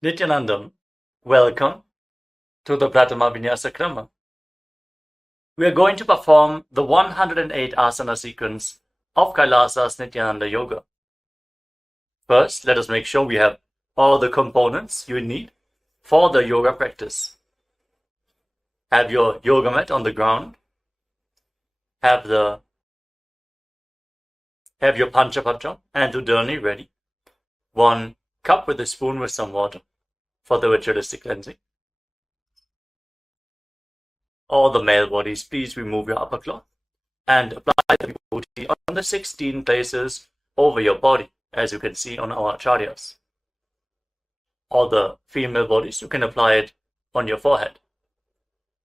Nithyanandam, welcome to the Prathama Vinyasa Krama. We are going to perform the 108 Asana sequence of KAILASA's Nithyananda Yoga. First, let us make sure we have all the components you need for the yoga practice. Have your yoga mat on the ground. Have your Panchapatra and Udani ready. 1 cup with a spoon with some water for the ritualistic cleansing. All the male bodies, please remove your upper cloth and apply the vibhuti on the 16 places over your body, as you can see on our acharyas. All the female bodies, you can apply it on your forehead.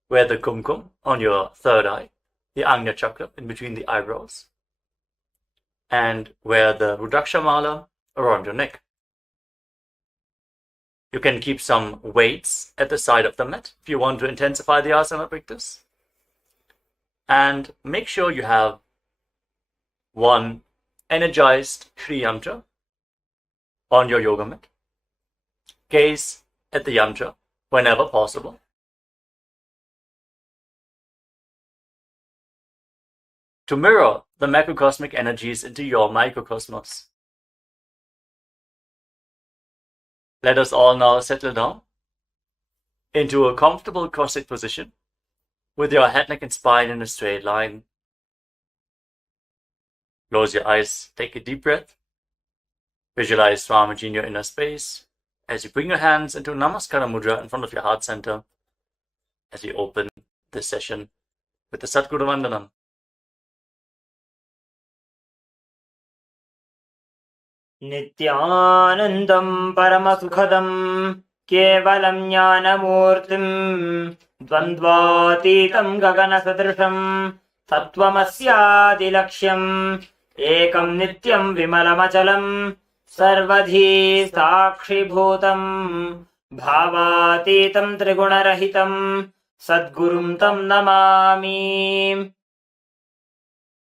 Wear the kumkum on your third eye, the Agnya chakra in between the eyebrows, and wear the Rudraksha mala around your neck. You can keep some weights at the side of the mat if you want to intensify the asana practice. And make sure you have 1 energized Shri Yantra on your yoga mat. Gaze at the yantra whenever possible. To mirror the macrocosmic energies into your microcosmos. Let us all now settle down into a comfortable cross-legged position with your head, neck, and spine in a straight line. Close your eyes, take a deep breath. Visualize Swamiji in your inner space as you bring your hands into Namaskara Mudra in front of your heart center as we open this session with the Satguru Vandanam. Nithyanandam Paramasukhadam Kevalam Jnanamurtim Dvandvatitam Gaganasadrisham Tattvamasyadilaksham Ekam Nityam Vimalamachalam Sarvadhi Sakshibhutam Bhavatitam Trigunarahitam Sadgurum Tam Namami.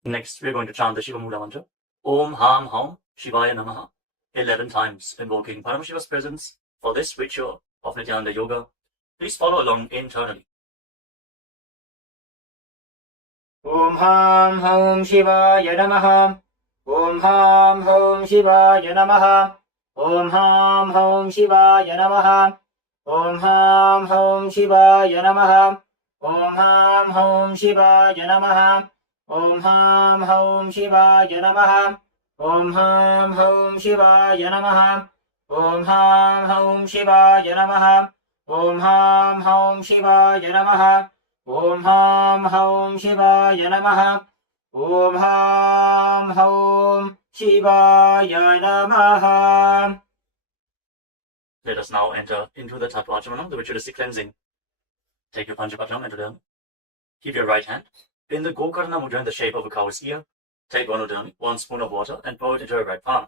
Next, we are going to chant the Shiva Mula mantra. Om Ham Ham Shivaya Namaha 11 times, invoking Paramashiva's presence for this ritual of Nithyananda Yoga. Please follow along internally. Om Ham Ham Shivaya Namaha. Om Ham Ham Shivaya Namaha. Om Ham Ham Shivaya Namaha. Om Ham Ham Shivaya Namaha. Om Ham Ham Shivaya Namaha. Om Ham Ham Shivaya Namaha. Om Ham Ham Shivaya Namaha. Om Ham Ham Shivaya Namaha. Om Ham Ham Shivaya Namaha. Om Ham Ham Shivaya Namaha. Om Ham Ham Shivaya Namaha. Let us now enter into the Tattva, the ritualistic cleansing. Take your Panchapatra and Udani. Keep your right hand in the Gokarna Mudra in the shape of a cow's ear. Take 1 Udani, 1 spoon of water, and pour it into your right palm.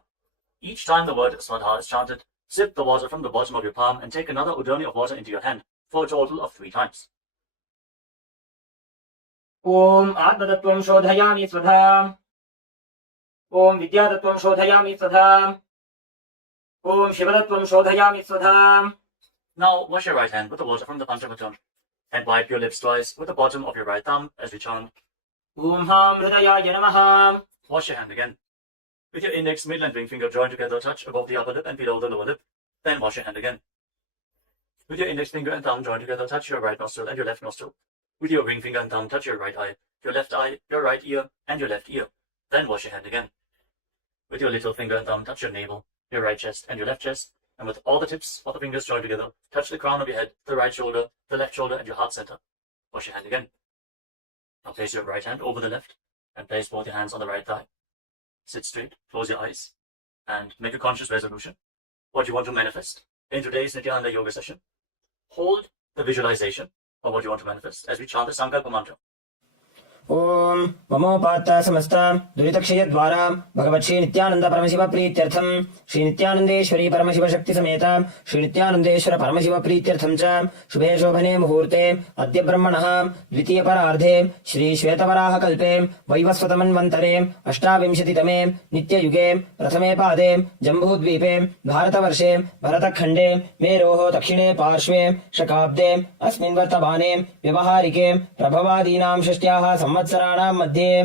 Each time the word Swadha is chanted, sip the water from the bottom of your palm and take another Udani of water into your hand for a total of 3 times. Om Atmatattvam Shodhayami Swadha. Om Vidyatattvam Shodhayami Swadha. Om Shivatattvam Shodhayami Swadha. Now wash your right hand with the water from the Panchapatra and wipe your lips twice with the bottom of your right thumb as we chant. Om Ham Hridayaya Namaha. Wash your hand again. With your index, middle and ring finger joined together, touch above the upper lip and below the lower lip. Then wash your hand again. With your index finger and thumb joined together, touch your right nostril and your left nostril. With your ring finger and thumb, touch your right eye, your right ear, and your left ear. Then wash your hand again. With your little finger and thumb, touch your navel, your right chest, and your left chest. And with all the tips of the fingers joined together, touch the crown of your head, the right shoulder, the left shoulder, and your heart center. Wash your hand again. Now place your right hand over the left and place both your hands on the right thigh. Sit straight, close your eyes, and make a conscious resolution. What you want to manifest in today's Nithyananda Yoga session. Hold the visualization of what you want to manifest as we chant the Sankalpa mantra. ओम ममोपात्ता समस्त दुरितक्षय द्वारा भगवत् श्री नित्यानंद परमशिव प्रीत्यर्थम श्री नित्यानंदेश्वरी परमशिव शक्ति समेत श्री नित्यानंदेश्वर परमशिव प्रीत्यर्थम च शुभे शोभने मुहूर्ते अद्य ब्रह्मणः द्वितीय परार्धे श्री श्वेतवराह कल्पे वैवस्वतमन्वन्तरे अष्टाविंशतितमे नित्ययुगे प्रथमे पादे जम्बूद्वीपे भारतवर्षे भरतखण्डे मेरोः दक्षिणे पार्श्वे शकाब्दे अस्मिन् वर्तमाने व्यवहारिके प्रभवादीनां षष्ट्याः संवत्सराणां मध्ये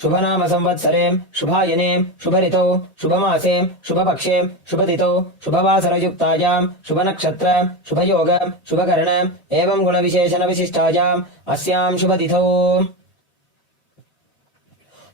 शुभनाम संवत्सरे शुभायने शुभऋतौ शुभमासे शुभपक्षे शुभतिथौ शुभवासरयुक्तायां शुभनक्षत्र शुभयोग शुभकर्ण एवं गुणविशेषण विशिष्टायाम् अस्यां शुभतिथौ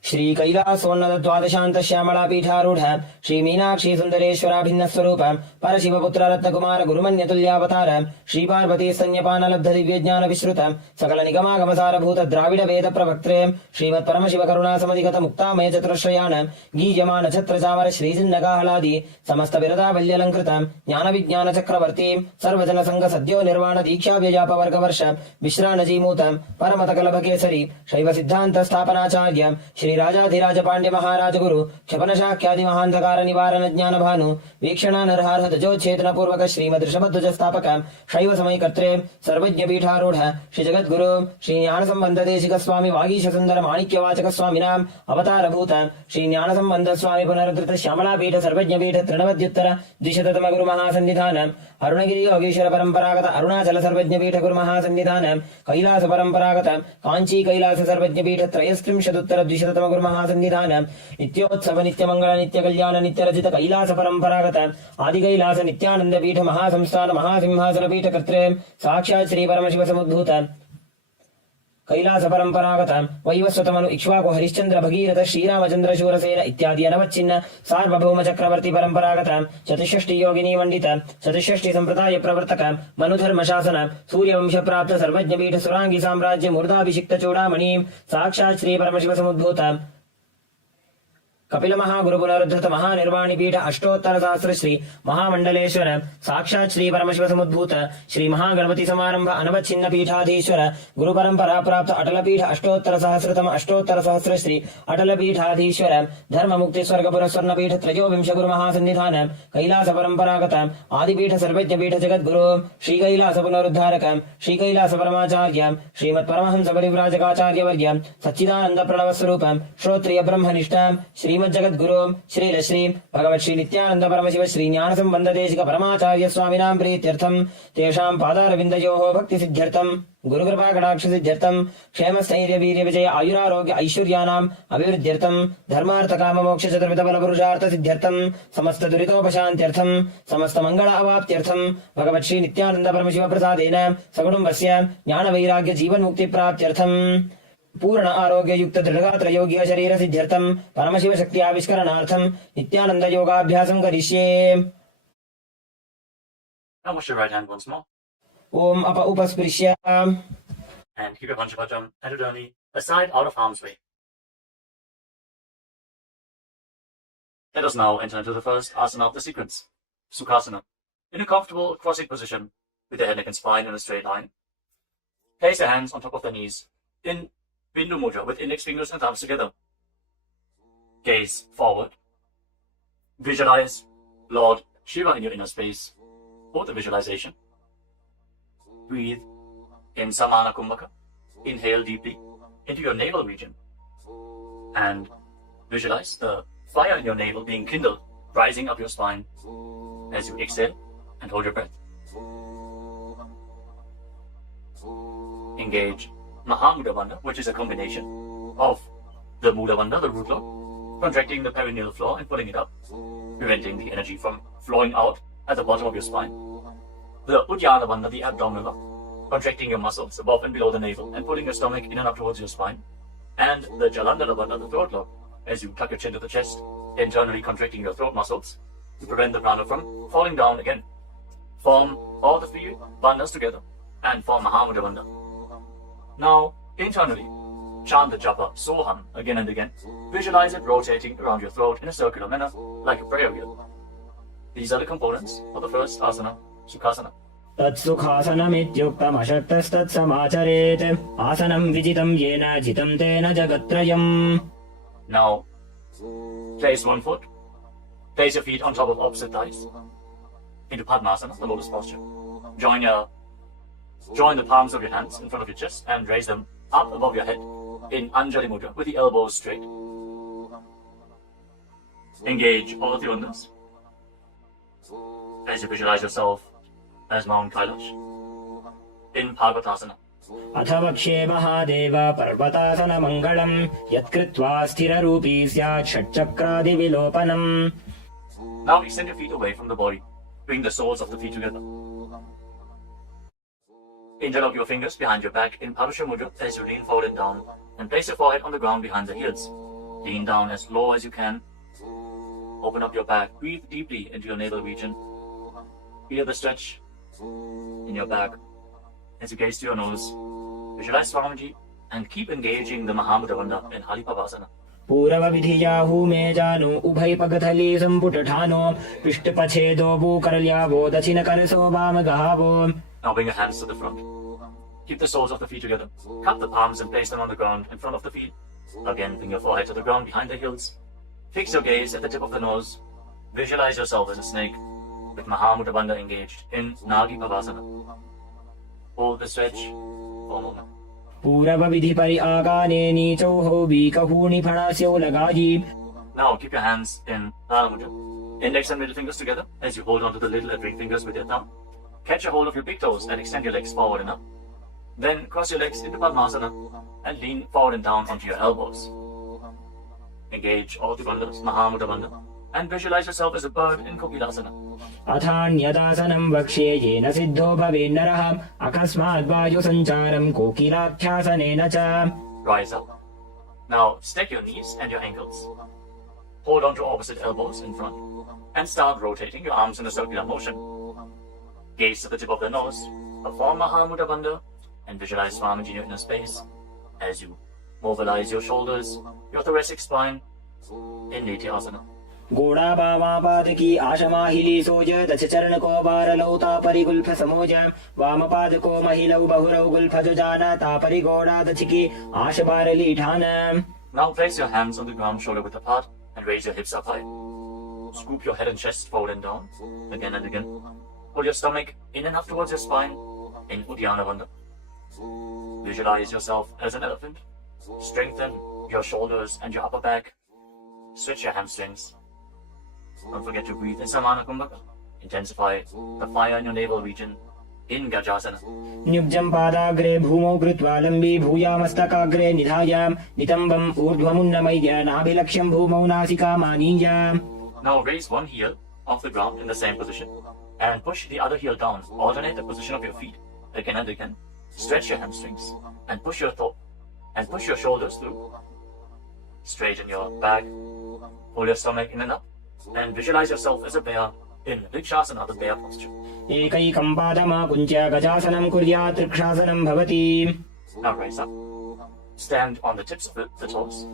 श्री कैलासोन्नत द्वादशांत श्यामला पीठारूढ़ श्री मीनाक्षी सुंदरेश्वरा भिन्न स्वरूप परशिवपुत्र रत्नकुमार गुरुमन्यतुल्यावतार श्री पार्वती स्तन्यपान लब्ध दिव्य ज्ञान विश्रुत सकल निगमागम सारभूत द्राविड वेद प्रवक्त्रे श्रीमत् परमशिव करुणा समधिगत मुक्तामय चतुरश्रयान गीयमान छत्र चामर श्री जिन्नकाहलादि समस्त बिरदा वल्यलंकृत ज्ञान विज्ञान चक्रवर्ती सर्वजन संघ सद्यो निर्वाण दीक्षा व्यजाप वर्ग वर्ष विश्रानजीमूत परमत कलभ केसरी शैव सिद्धांत स्थापनाचार्य श्री राजाधिराज पांड्य महाराज गुरु क्षपन शाक्यादि महांधकार निवारण ज्ञान भानु वीक्षण नरहार तजोच्छेदन पूर्वक श्रीमद ऋषभध्वज स्थापक शैव समय कर्त्रे सर्वज्ञ पीठारूढ़ श्री जगत गुरु श्री ज्ञान संबंध देशिक स्वामी वागीश सुंदर माणिक्य वाचक स्वामिनाम अवतार भूत श्री ज्ञान संबंध स्वामी पुनरुद्धृत श्यामला पीठ सर्वज्ञ पीठ तृणवद्युत्तर द्विशततम गुरु महासन्निधान अरुणगिरि योगीश्वर परंपरागत अरुणाचल सर्वज्ञ पीठ गुरु महासन्निधान कैलास परंपरागत कांची कैलास सर्वज्ञ पीठ त्रयस्त्रिंशदुत्तर द्विशततम गुरु महासन्निधान नित्योत्सव नित्य मंगल नित्य कल्याण नित्य रचित कैलास परंपरागत आदि कैलास नित्यानंद पीठ महासंस्थान महासिंहासन पीठ कर्त्रे साक्षात् श्री परमशिव समुद्भूत कैलास परंपरागत वैवस्वतमनु इक्ष्वाकु हरिश्चंद्र भगीरथ श्रीरामचंद्र शूरसेन इत्यादि अनवच्छिन्न सार्वभौम चक्रवर्ती परंपरागत चतुष्षष्टि योगिनी मंडित चतुष्षष्टि संप्रदाय प्रवर्तक मनुधर्म शासन सूर्यवंश प्राप्त सर्वज्ञ पीठ सुरांगी साम्राज्य मूर्धाभिषिक्त चूड़ामणि साक्षात् श्री परमशिव समुद्भूत कपिल महागुरु पुनरुद्धृत महानिर्वाणी पीठ अष्टोत्तर सहस्र श्री महामंडलेश्वर साक्षात् श्री परमशिव समुद्भूत श्री महागणपति समारंभ अनवच्छिन्न पीठाधीश्वर गुरु परंपरा प्राप्त अटल पीठ अष्टोत्तर सहस्र श्री अटल पीठाधीश्वर धर्म मुक्ति स्वर्गपुर स्वर्ण पीठ त्रयोविंश गुरु महासन्निधान कैलास परंपरागत आदिपीठ सर्वज्ञ पीठ जगत गुरु श्री कैलास पुनरुद्धारक श्री कैलास परमाचार्य श्रीमत् परमहंस परिव्राजकाचार्य वर्य सच्चिदानंद प्रणव स्वरूप श्रोत्रिय ब्रह्मनिष्ठ श्री जगत गुरु श्री श्री भगवत् श्री नित्यानंद परमशिव श्री ज्ञान संबंध देशिक परमाचार्य स्वामिनां प्रीत्यर्थम तेषां पादारविन्दयोः भक्ति सिद्ध्यर्थम गुरुकृपा कटाक्ष सिद्ध्यर्थम क्षेम स्थैर्य वीर्य विजय आयुरारोग्य ऐश्वर्यानाम् अभिवृद्ध्यर्थम धर्मार्थ काम मोक्ष चतुर्विध बल पुरुषार्थ सिद्ध्यर्थम समस्त दुरितोपशान्त्यर्थम समस्त मंगल अवाप्त्यर्थम भगवत् श्री नित्यानंद परमशिव प्रसादेन सकुटुम्बस्य ज्ञान वैराग्य जीवन मुक्ति प्राप्त्यर्थम पूर्ण आरोग्य युक्त दृढ़गात्र योग्य शरीर सिद्ध्यर्थम परमशिव शक्ति आविष्करणार्थम नित्यानंद योगाभ्यासं करिष्ये। Now wash your right hand once more. ओम अप उपस्पृश्य And keep your Panchapajam and Udani aside out of harm's way. Let us now enter into the first asana of the sequence, Sukhasana. In a comfortable crossing position with the head, neck and spine in a straight line. Place your hands on top of the knees in Bindu Mudra with index fingers and thumbs together. Gaze forward. Visualize Lord Shiva in your inner space. For the visualization, breathe in Samana Kumbhaka. Inhale deeply into your navel region and visualize the fire in your navel being kindled, rising up your spine as you exhale and hold your breath. Engage Mahamudra Bandha, which is a combination of the Mula Bandha, the root lock, contracting the perineal floor and pulling it up, preventing the energy from flowing out at the bottom of your spine. The Uddiyana Bandha, the abdominal lock, contracting your muscles above and below the navel and pulling your stomach in and up towards your spine. And the Jalandhara Bandha, the throat lock, as you tuck your chin to the chest, internally contracting your throat muscles to prevent the prana from falling down again. Form all the three bandhas together and form Mahamudra Bandha. Now, internally, chant the japa Soham again and again. Visualize it rotating around your throat in a circular manner, like a prayer wheel. These are the components of the first asana, Sukhasana. तत्सुखासनमित्युक्तमशक्तस्तत्समाचरेत् आसनं विजितं येन जितं तेन जगत्त्रयम्. Now, place one foot, place your feet on top of opposite thighs, into Padmasana, the lotus posture. Join the palms of your hands in front of your chest and raise them up above your head in Anjali Mudra with the elbows straight. Engage all the uddhas as you visualize yourself as Mount Kailash in Parvatasana. अथ वक्ष्ये महादेव पर्वतासनमङ्गलम् यत्कृत्वा स्थिररूपी स्यात् षट्चक्रादिविलोपनम्. Now extend your feet away from the body. Bring the soles of the feet together. Interlock your fingers behind your back in Parusha Mudra as you lean forward and down, and place your forehead on the ground behind the heels. Lean down as low as you can. Open up your back. Breathe deeply into your navel region. Feel the stretch in your back as you gaze to your nose. Visualize Swamiji and keep engaging the Mahamudra Bandha in Halipavasana. पूर्वविधियाहू मे जानो उभय पगथली संपुटठानो पृष्ठपछेदो भूकरल्यावो दक्षिणकरसो वामगहावो. Now bring your hands to the front. Keep the soles of the feet together. Cup the palms and place them on the ground in front of the feet. Again, bring your forehead to the ground behind the heels. Fix your gaze at the tip of the nose. Visualize yourself as a snake with Mahamudra Bandha engaged in Nagi Pavasana. Hold the stretch for a moment. पूर्वविधि परि आगाने नीचौहो बीकहूणि फणास्यौ लगायि. Now keep your hands in Dhala Mudra. Index and middle fingers together as you hold onto the little and ring fingers with your thumb. Catch a hold of your big toes and extend your legs forward and up. Then cross your legs into Padmasana and lean forward and down onto your elbows. Engage all the bandhas, Mahamudra Bandha, and visualize yourself as a bird in Kokilasana. अथान्यदासनं वक्ष्ये येन सिद्धो भवेन्नरः अकस्मात् वायुसञ्चारं कोकिलाख्यासनेन च. Rise up. Now stack your knees and your ankles. Hold on to opposite elbows in front and start rotating your arms in a circular motion. Gaze to the tip of the nose, perform Mahamudra Bandha, and visualize Swamiji in your inner space as you mobilize your shoulders, your thoracic spine in Nithyananda. गोड़ा वामापादकी आशमाहिली सोज दश चरण को बारलौ तापरि Gulf समोज वामपाद को महिलौ बहुरौ Gulf जाना तापरि गोड़ा दछकी आश बारली ठान. Now place your hands on the ground shoulder width apart and raise your hips up high. Scoop your head and chest forward and down again and again. Pull your stomach in and up towards your spine in Uddiyana Bandha. Visualize yourself as an elephant. Strengthen your shoulders and your upper back. Stretch your hamstrings. Don't forget to breathe in Samana Kumbhaka. Intensify the fire in your navel region in Gajasana. न्युब्जं पादाग्रे भूमौ कृत्वा लम्बी भूयामस्तकाग्रे निधाय नितम्बम् ऊर्ध्वमुन्नमय्य नाभिलक्ष्यं भूमौ नासिकामानीय. Now raise one heel off the ground in the same position and push the other heel down. Alternate the position of your feet again and again. Stretch your hamstrings and push your shoulders through. Straighten your back. Pull your stomach in and up. And visualize yourself as a bear in Vrikshasana, the bear posture. एकैकं पादमाकुञ्च्य गजासनं कुर्यात् त्रिक्षासनं भवति. Now raise up. Stand on the tips of the toes.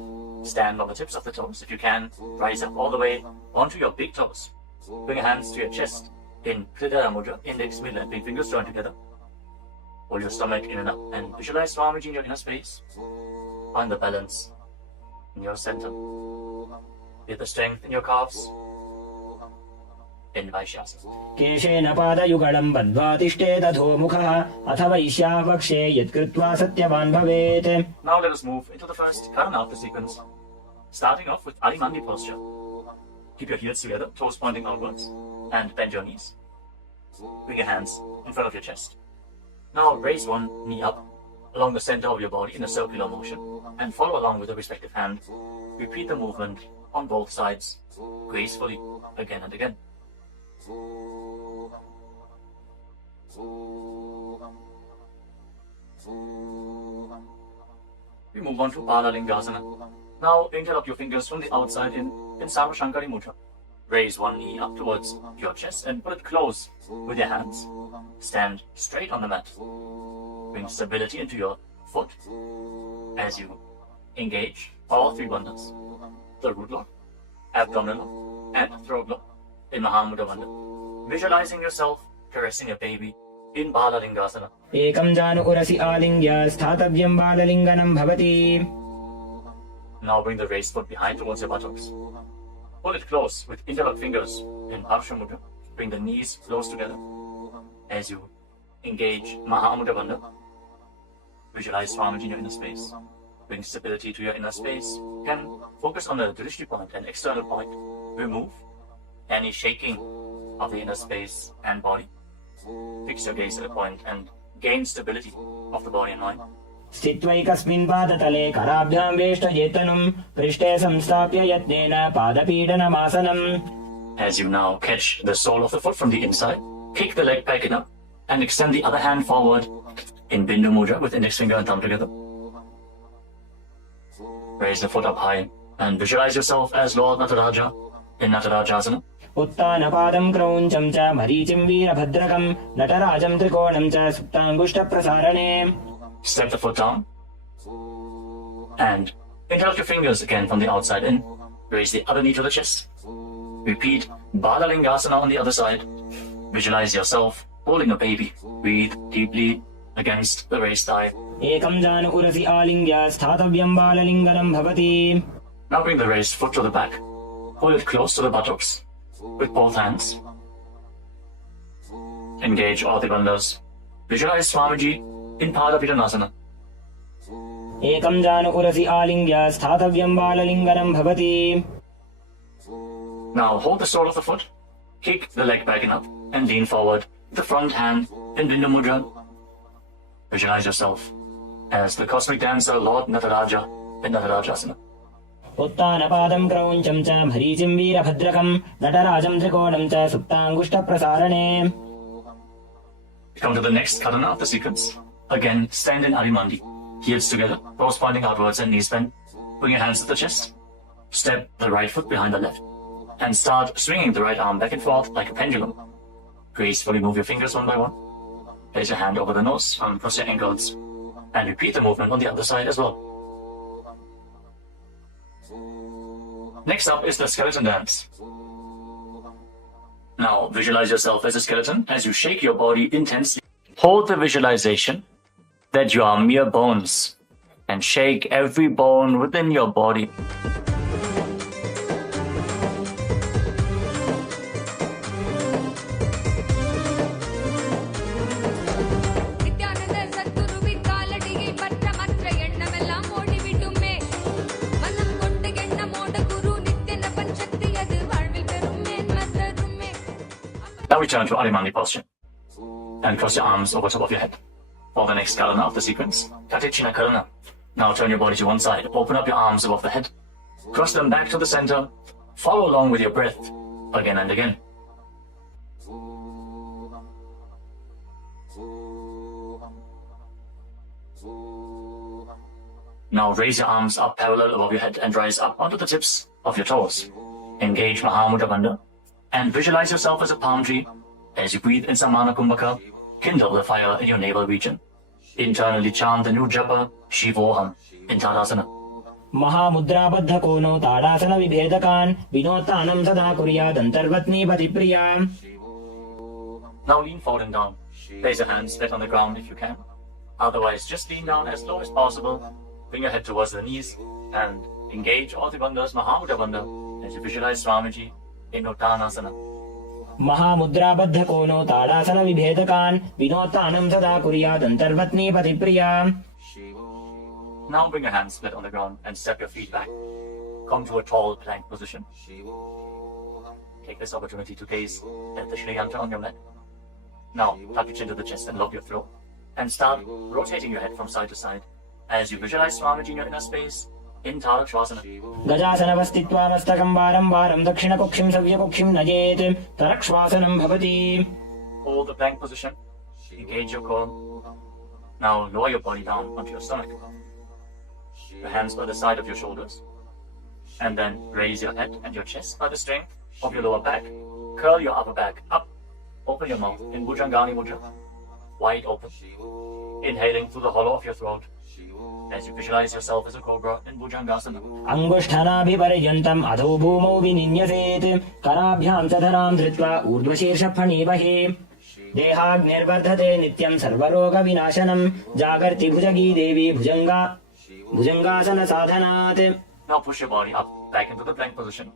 Stand on the tips of the toes. If you can, rise up all the way onto your big toes. Bring your hands to your chest in Hridaya Mudra, index, middle and big fingers joined together. Hold your stomach in and up and visualize Swamiji in your inner space. Find the balance in your center. Feel the strength in your calves in Vaishyasa. केशेन पादयुगलं बद्ध्वा तिष्ठेत् अधोमुखः अथ वैश्याः वक्ष्ये यत्कृत्वा सत्यवान् भवेत्. Now let us move into the first Karana of the sequence. Starting off with Adimandi posture. Keep your heels together, toes pointing outwards, and bend your knees. Bring your hands in front of your chest. Now raise one knee up along the center of your body in a circular motion and follow along with the respective hand. Repeat the movement on both sides gracefully again and again. We move on to Balalingasana. Now interlock your fingers from the outside in Sarvashankari Mudra. Raise one knee up towards your chest and put it close with your hands. Stand straight on the mat. Bring stability into your foot as you engage all three bandhas. The root lock, abdominal lock, and throat lock in Mahamudra Bandha. Visualizing yourself caressing a baby in Balalingasana. एकं जानु उरसि आलिङ्ग्य स्थातव्यं बाललिङ्गनं भवति. Now bring the raised foot behind towards your buttocks. Pull it close with interlocked fingers in Harsha Mudra. Bring the knees close together as you engage Mahamudra Bandha. Visualize Swamiji in your inner space. Bring stability to your inner space. You can focus on the drishti point and external point. Remove any shaking of the inner space and body. Fix your gaze at a point and gain stability of the body and mind. स्थित्वैकस्मिन् पादतले कराभ्यां वेष्टयेतनुं पृष्ठे संस्थाप्य यत्नेन पादपीडनमासनम्. As you now catch the sole of the foot from the inside, kick the leg back up and extend the other hand forward in Bindu Mudra with index finger and thumb together. Raise the foot up high and visualize yourself as Lord Nataraja in Natarajasana. उत्तानपादं क्रौञ्चं च मरीचिं वीरभद्रकं नटराजं त्रिकोणं च सुप्ताङ्गुष्ठप्रसारणे. Step the foot down and interlock your fingers again from the outside in. Raise the other knee to the chest. Repeat Balalingasana on the other side. Visualize yourself holding a baby. Breathe deeply against the raised thigh. एकं जानु उरसि आलिङ्ग्य स्थातव्यं बाललिङ्गनं भवति. Now bring the raised foot to the back. Hold it close to the buttocks with both hands. Engage all the bandhas. Visualize Swamiji in Padapidanasana. एकं जानु उरसि आलिङ्ग्य स्थातव्यं बाललिङ्गनं भवति. Now hold the sole of the foot, kick the leg back and up, and lean forward with the front hand in Bindu Mudra. Visualize yourself as the cosmic dancer Lord Nataraja in Natarajasana. उत्तानपादं क्रौञ्चं च मरीचिं वीरभद्रकं नटराजं त्रिकोणं च सुप्ताङ्गुष्ठप्रसारणे. Come to the next karana of the sequence. Again, stand in Adimandi. Heels together, toes pointing outwards and knees bent. Bring your hands to the chest. Step the right foot behind the left. And start swinging the right arm back and forth like a pendulum. Gracefully move your fingers one by one. Place your hand over the nose, cross your ankles. And repeat the movement on the other side as well. Next up is the skeleton dance. Now visualize yourself as a skeleton as you shake your body intensely. Hold the visualization that you are mere bones and shake every bone within your body. Now return to Adimandi posture and cross your arms over top of your head. For the next karana of the sequence, Katichina Karana. Now turn your body to one side, open up your arms above the head, cross them back to the center, follow along with your breath again and again. Now raise your arms up parallel above your head and rise up onto the tips of your toes. Engage Mahamudra Bandha and visualize yourself as a palm tree. As you breathe in Samana Kumbhaka, kindle the fire in your navel region. Internally chant the new japa, Shivoham, in Tadasana. महामुद्राबद्ध कोनो ताडासन विभेदकान् विनोत्तानं सदा कुर्यात् अन्तर्वत्नी पतिप्रिया. Now lean forward and down. Place your hands flat on the ground if you can. Otherwise, just lean down as low as possible. Bring your head towards the knees and engage all the bandhas, Mahamudra Bandha, as you visualize Swamiji in Uttanasana. महामुद्राबद्ध कोनो ताडासन विभेदकान् विनोत्तानं सदा कुर्यात् अन्तर्वत्नी पतिप्रिया. Now bring your hands flat on the ground and step your feet back. Come to a tall plank position. Take this opportunity to gaze at the Shri Yantra on your mat. Now tuck your chin to the chest and lock your throat. And start rotating your head from side to side as you visualize Swamiji in your inner space in Tarakshvasana. गजासनवस्थित्वा मस्तकं वारं वारं दक्षिणकुक्षिं सव्यकुक्षिं नयेत् तरक्ष्वासनं भवति. Hold the plank position. Engage your core. Now lower your body down onto your stomach. Your hands by the side of your shoulders. And then raise your head and your chest by the strength of your lower back. Curl your upper back up. Open your mouth in Bhujangani Mudra. Wide open. Inhaling through the hollow of your throat. As you visualize yourself as a cobra in Bhujangasana. अंगुष्ठनाभिपर्यन्तम् अधो भूमौ विनिन्यसेत् कराभ्यां च धरां धृत्वा ऊर्ध्वशीर्षफणीवहे. देहाग्निर्वर्धते नित्यं सर्वरोगविनाशनं जागर्ति भुजगी देवी भुजंगासन साधनात्. Now push your body up, back into the plank position,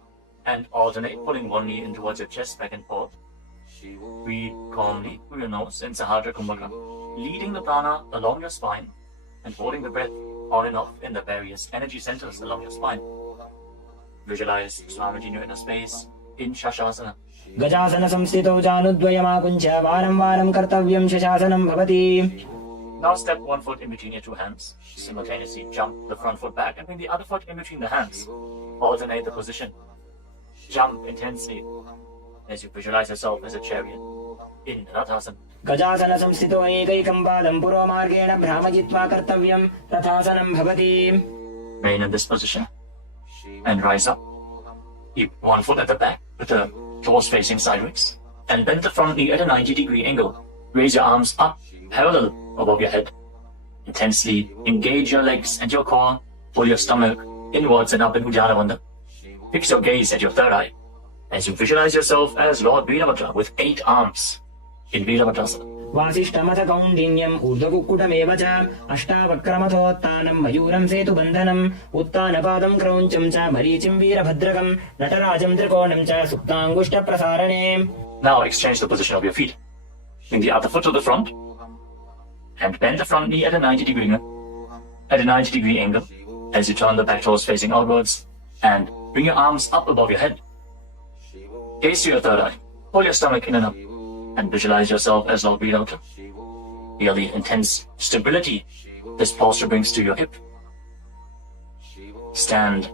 and alternate pulling one knee in towards your chest, back and forth. Breathe calmly through your nose in Sahasrara Kumbhaka, leading the prana along your spine and holding the breath on and off in the various energy centers along your spine. Visualize Swamiji in your inner space in Shastasana. गजासन संस्थितौ जानुद्वयमाकुञ्च वारं वारं कर्तव्यं शशासनं भवति. Now step one foot in between your two hands. Simultaneously jump the front foot back and bring the other foot in between the hands. Alternate the position. Jump intensely as you visualize yourself as a chariot in Rathasana. गजासन संस्थितो एकैकं पादं पुरोमार्गेण भ्रामयित्वा कर्तव्यं रथासनं भवति. Remain in this position and rise up. Keep one foot at the back with the toes facing sideways and bend the front knee at a 90-degree angle. Raise your arms up parallel above your head. Intensely engage your legs and your core. Pull your stomach inwards and up in Uddiyana Bandha. Fix your gaze at your third eye as you visualize yourself as Lord Veerabhadra with 8 arms in Veerabhadrasana. वासिष्ठमथ कौण्डिन्यम् ऊर्ध्वकुक्कुटमेव च अष्टावक्रमथोत्तानं मयूरं सेतुबन्धनम् उत्तानपादं क्रौञ्चं च मरीचिं वीरभद्रकं नटराजं त्रिकोणं च सुप्ताङ्गुष्ठप्रसारणे. Now exchange the position of your feet. Bring the other foot to the front and bend the front knee at a 90-degree angle as you turn the back toes facing outwards and bring your arms up above your head. Gaze to your third eye. Pull your stomach in and up and visualize yourself as Lord Veerabhadra. Feel the intense stability this posture brings to your hip. Stand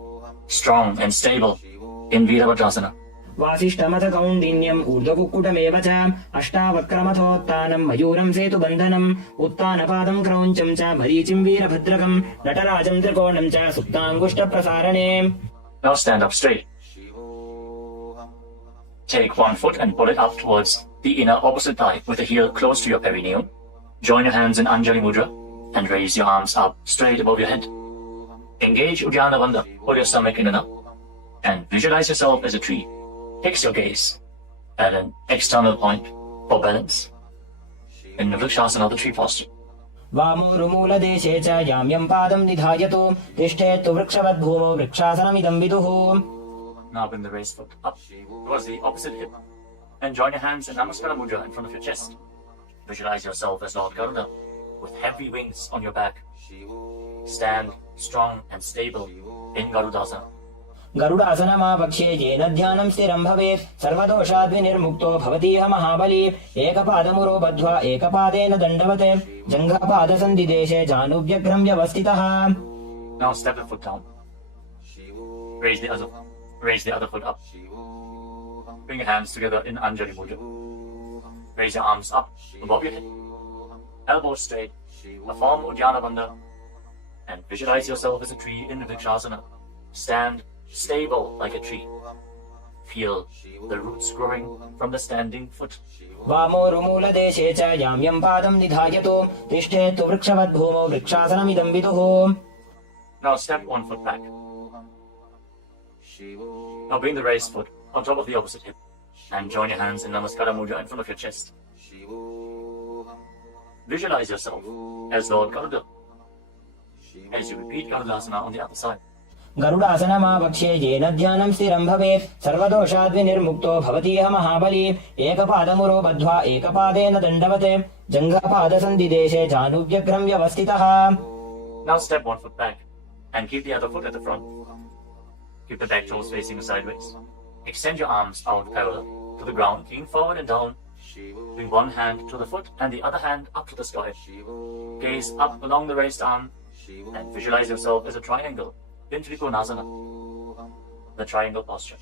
strong and stable in Veerabhadrasana. वासिष्ठमथ कौण्डिन्यम् ऊर्ध्वकुक्कुटमेव च अष्टावक्रमथोत्तानं मयूरं सेतुबन्धनम् उत्तानपादं क्रौञ्चं च मरीचिं वीरभद्रकं नटराजं त्रिकोणं च सुप्ताङ्गुष्ठप्रसारणे. Now stand up straight. Take one foot and pull it up towards the inner opposite thigh with the heel close to your perineum. Join your hands in Anjali Mudra and raise your arms up straight above your head. Engage Uddiyana Bandha. Pull your stomach in and up and visualize yourself as a tree. Fix your gaze at an external point for balance in Vrikshasana, the tree posture. वामोरुमूलदेशे च याम्यं पादं निधायतु तिष्ठेत्तु वृक्षवद्भूमौ वृक्षासनमिदं विदुः. Now bring the raised foot up towards the opposite hip and join your hands in Namaskara Mudra in front of your chest. Visualize yourself as Lord Garuda with heavy wings on your back. Stand strong and stable in Garudasana. गरुडासनमावक्ष्ये येन ध्यानं स्थिरं भवेत् सर्वदोषाद्विनिर्मुक्तो भवतीह महाबली. एकपादमुरो बद्ध्वा एकपादेन दण्डवत् जङ्घपादसन्धिदेशे जानुव्यग्रं व्यवस्थितः. Now step the foot down. Raise the other foot up. Bring your hands together in Anjali Mudra. Raise your arms up above your head. Elbows straight. Form Uddiyana Bandha. And visualize yourself as a tree in Vrikshasana. Stand stable like a tree. Feel the roots growing from the standing foot. वामोरुमूलदेशे च याम्यं पादं निधायतु तिष्ठेत्तु वृक्षवद्भूमौ वृक्षासनमिदं विदुः. Now step one foot back. Now bring the raised foot on top of the opposite hip and join your hands in Namaskara Mudra in front of your chest. Visualize yourself as Lord Garuda as you repeat Garudasana on the other side. गरुडासनमावक्ष्ये येन ध्यानं स्थिरं भवेत् सर्वदोषाद्विनिर्मुक्तो भवतीह महाबली. एकपादमुरो बद्ध्वा एकपादेन दण्डवत् जङ्घपादसन्धिदेशे जानुव्यग्रं व्यवस्थितः. Now step one foot back and keep the other foot at the front. Keep the back toes facing sideways. Extend your arms out parallel to the ground, lean forward and down. Bring one hand to the foot and the other hand up to the sky. Gaze up along the raised arm and visualize yourself as a triangle in Trikonasana, the triangle posture.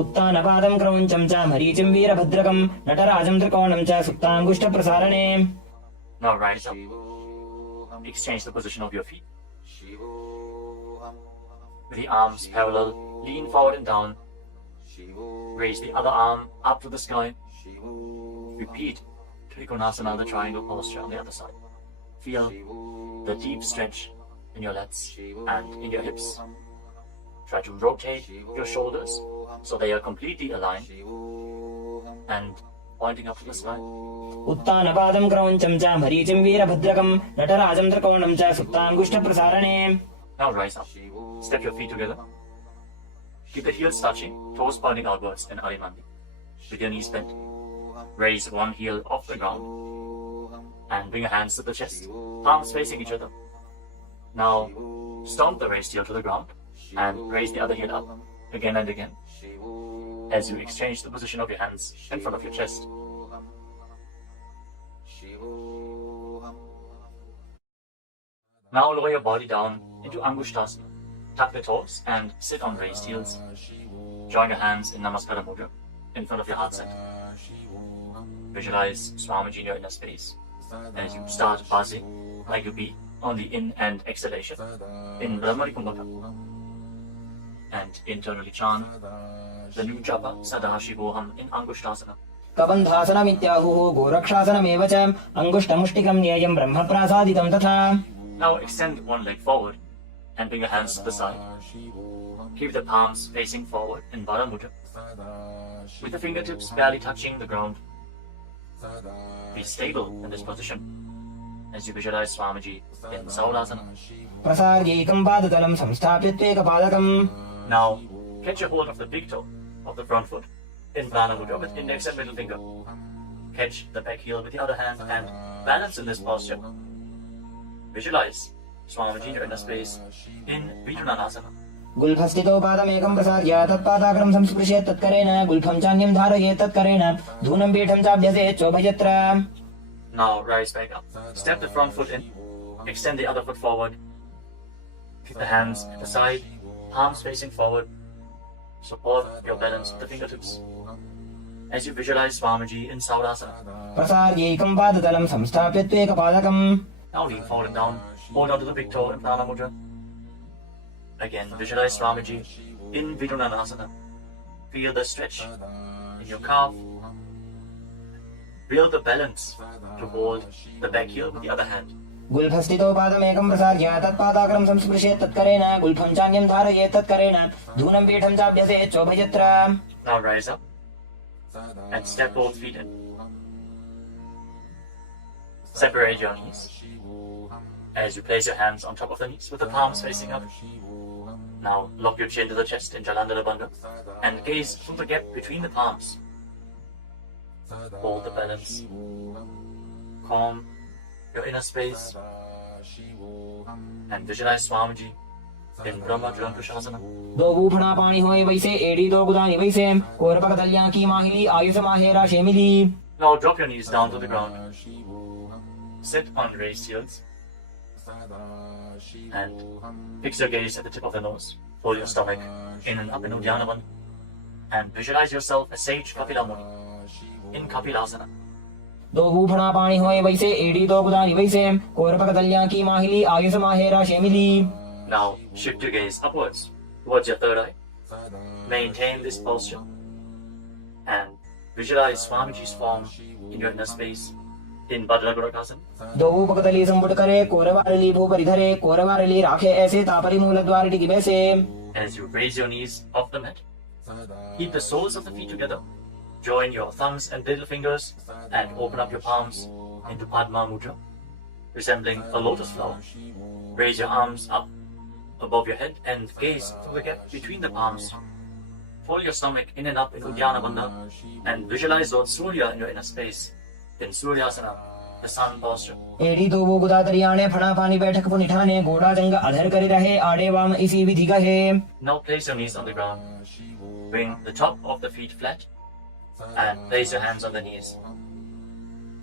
उत्तानपादं क्रौञ्चं च मरीचिं वीरभद्रकं नटराजं त्रिकोणं च सुप्ताङ्गुष्ठप्रसारणे. Now rise up. Exchange the position of your feet. With the arms parallel, lean forward and down. Raise the other arm up to the sky. Repeat Trikonasana, the triangle posture on the other side. Feel the deep stretch in your lats and in your hips. Try to rotate your shoulders so they are completely aligned and pointing up to the sky. उत्तानपादं क्रौञ्चं च मरीचिं वीरभद्रकं नटराजं त्रिकोणं च सुप्ताङ्गुष्ठप्रसारणे. Now rise up. Step your feet together. Keep the heels touching, toes pointing outwards in Arimandi. With your knees bent. Raise one heel off the ground. And bring your hands to the chest, palms facing each other. Now, stomp the raised heel to the ground and raise the other heel up again and again as you exchange the position of your hands in front of your chest. Now lower your body down into Angushtasana. Tuck the toes and sit on raised heels. Join your hands in Namaskara Mudra in front of your heart center. Visualize Swamiji in your inner space as you start buzzing like you be on the in and exhalation in Brahmari Kumbhaka. And internally chant the new japa Sadashivoham in Angushtasana. कबन्धासनमित्याहुः गोरक्षासनमेव च अङ्गुष्ठमुष्टिकं ज्ञेयं ब्रह्मप्रासादितं तथा. Now extend one leg forward and bring your hands to the side. Keep the palms facing forward in Baddha Mudra with the fingertips barely touching the ground. Be stable in this position as you visualize Swamiji in Saulasana. प्रसार्यैकं पादतलं संस्थाप्य त्वेकपादकम्. Now catch a hold of the big toe of the front foot in Prana Mudra with index and middle finger. Catch the back heel with the other hand and balance in this posture. Visualize Swamiji in your inner space in Vinyasa. गुल्फस्थितो पादमेकं प्रसार्य तत्पादाग्रं संस्पृशेत् तत्करेण गुल्फं चान्यं धारयेत् तत्करेण धूनं पीठं चाभ्यसेत् चोभयत्र. Now rise back up. Step the front foot in. Extend the other foot forward. Keep the hands at the side, palms facing forward. Support your balance with the fingertips as you visualize Swamiji in Saulasana. प्रसार्यैकं पादतलं संस्थाप्य त्वेकपादकम्. Now lean forward and down. Hold on to the big toe in Prana Mudra. Again, visualize Swamiji in Vidunanasana. Feel the stretch in your calf. Build the balance to hold the back heel with the other hand. गुल्फस्थितो पादमेकं प्रसार्य तत्पादाग्रं संस्पृशेत् तत्करेण गुल्फं चान्यं धारयेत् तत्करेण धूनं पीठं चाभ्यसेत् चोभयत्र. Now rise up and step both feet in. Separate your knees as you place your hands on top of the knees with the palms facing up. Now lock your chin to the chest in Jalandhara Bandha and gaze through the gap between the palms. Hold the balance. Calm your inner space and visualize Swamiji in Brahma Jyankushasana. दो भूफणा पानी होए वैसे एड़ी दो गुदानी वैसे कोरपक दलियां की माहिली आयुष माहेरा शेमिली. Now drop your knees down to the ground. Sit on raised heels and fix your gaze at the tip of the nose. Hold your stomach in and up in Uddiyana Bandha and visualize yourself as Sage Kapila Muni in Kapilasana. दो भूफणा पानी होए वैसे एड़ी दो गुदानी वैसे कोरपक दलियां की माहिली आयुष माहेरा शेमिली. Now shift your gaze upwards towards your third eye. Maintain this posture and visualize Swamiji's form in your inner space in Bhadragurakasana. दो भूपकदली संपुट करे कोरवारली भूपरिधरे कोरवारली राखे ऐसे तापरी मूल द्वार टिकी बैसे. As you raise your knees off the mat, keep the soles of the feet together. Join your thumbs and little fingers and open up your palms into Padma Mudra, resembling a lotus flower. Raise your arms up above your head and gaze through the gap between the palms. Fold your stomach in and up in Uddiyana Bandha and visualize Lord Surya in your inner space in Suryasana, the sun posture. एड़ी दो वो गुदातरियाने फणा पानी बैठक पुनिठाने गोड़ा जंग अधर करे रहे आड़े वाम इसी विधि कहे. Now place your knees on the ground. Bring the top of the feet flat and place your hands on the knees.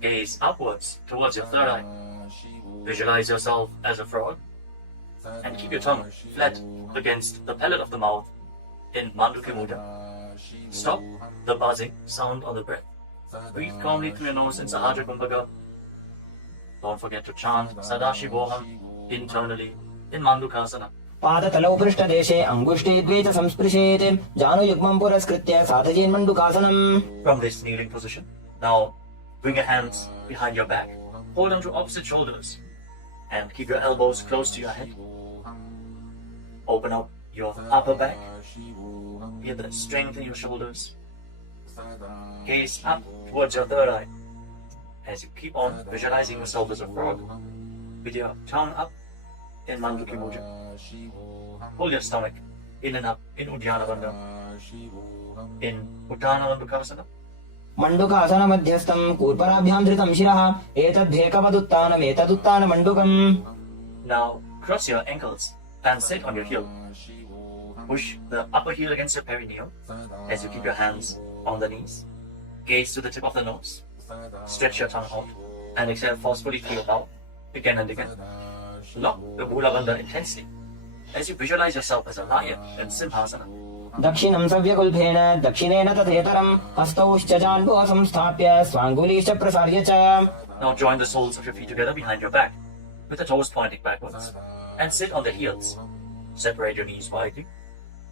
Gaze upwards towards your third eye. Visualize yourself as a frog and keep your tongue flat against the palate of the mouth in Manduki Mudra. Stop the buzzing sound on the breath. Breathe calmly through your nose in Sahaja Kumbhaka. Don't forget to chant Sadashivoham internally in Mandukasana. पादतलौ पृष्ठदेशे अङ्गुष्ठे द्वे च संस्पृशेत् जानुयुग्मं पुरस्कृत्य साधयेन्मण्डुकासनम्. From this kneeling position, now bring your hands behind your back. Hold on to opposite shoulders and keep your elbows close to your head. Open up your upper back. Feel the strength in your shoulders Gaze up towards your third eye as you keep on visualizing yourself as a frog with your tongue up in Mandukya Mudra. Pull your stomach in and up in Uddiyana Bandha, in Uttana Bandukasana. मंडुकासन मध्यस्थं कूर्पराभ्यां धृतं शिरः एतद्धेकवदुत्तानमेतदुत्तान मंडुकम्. Now cross your ankles and sit on your heel. Push the upper heel against your perineum as you keep your hands on the knees. Gaze to the tip of the nose. Stretch your tongue out and exhale forcefully through your mouth again and again. Lock the Mula Bandha intensely as you visualize yourself as a lion in Simhasana. दक्षिणं सव्यगुल्फेन दक्षिणेन तथेतरं हस्तौश्च जान्वो संस्थाप्य स्वाङ्गुलीश्च प्रसार्य च. Now join the soles of your feet together behind your back with the toes pointing backwards and sit on the heels. Separate your knees widely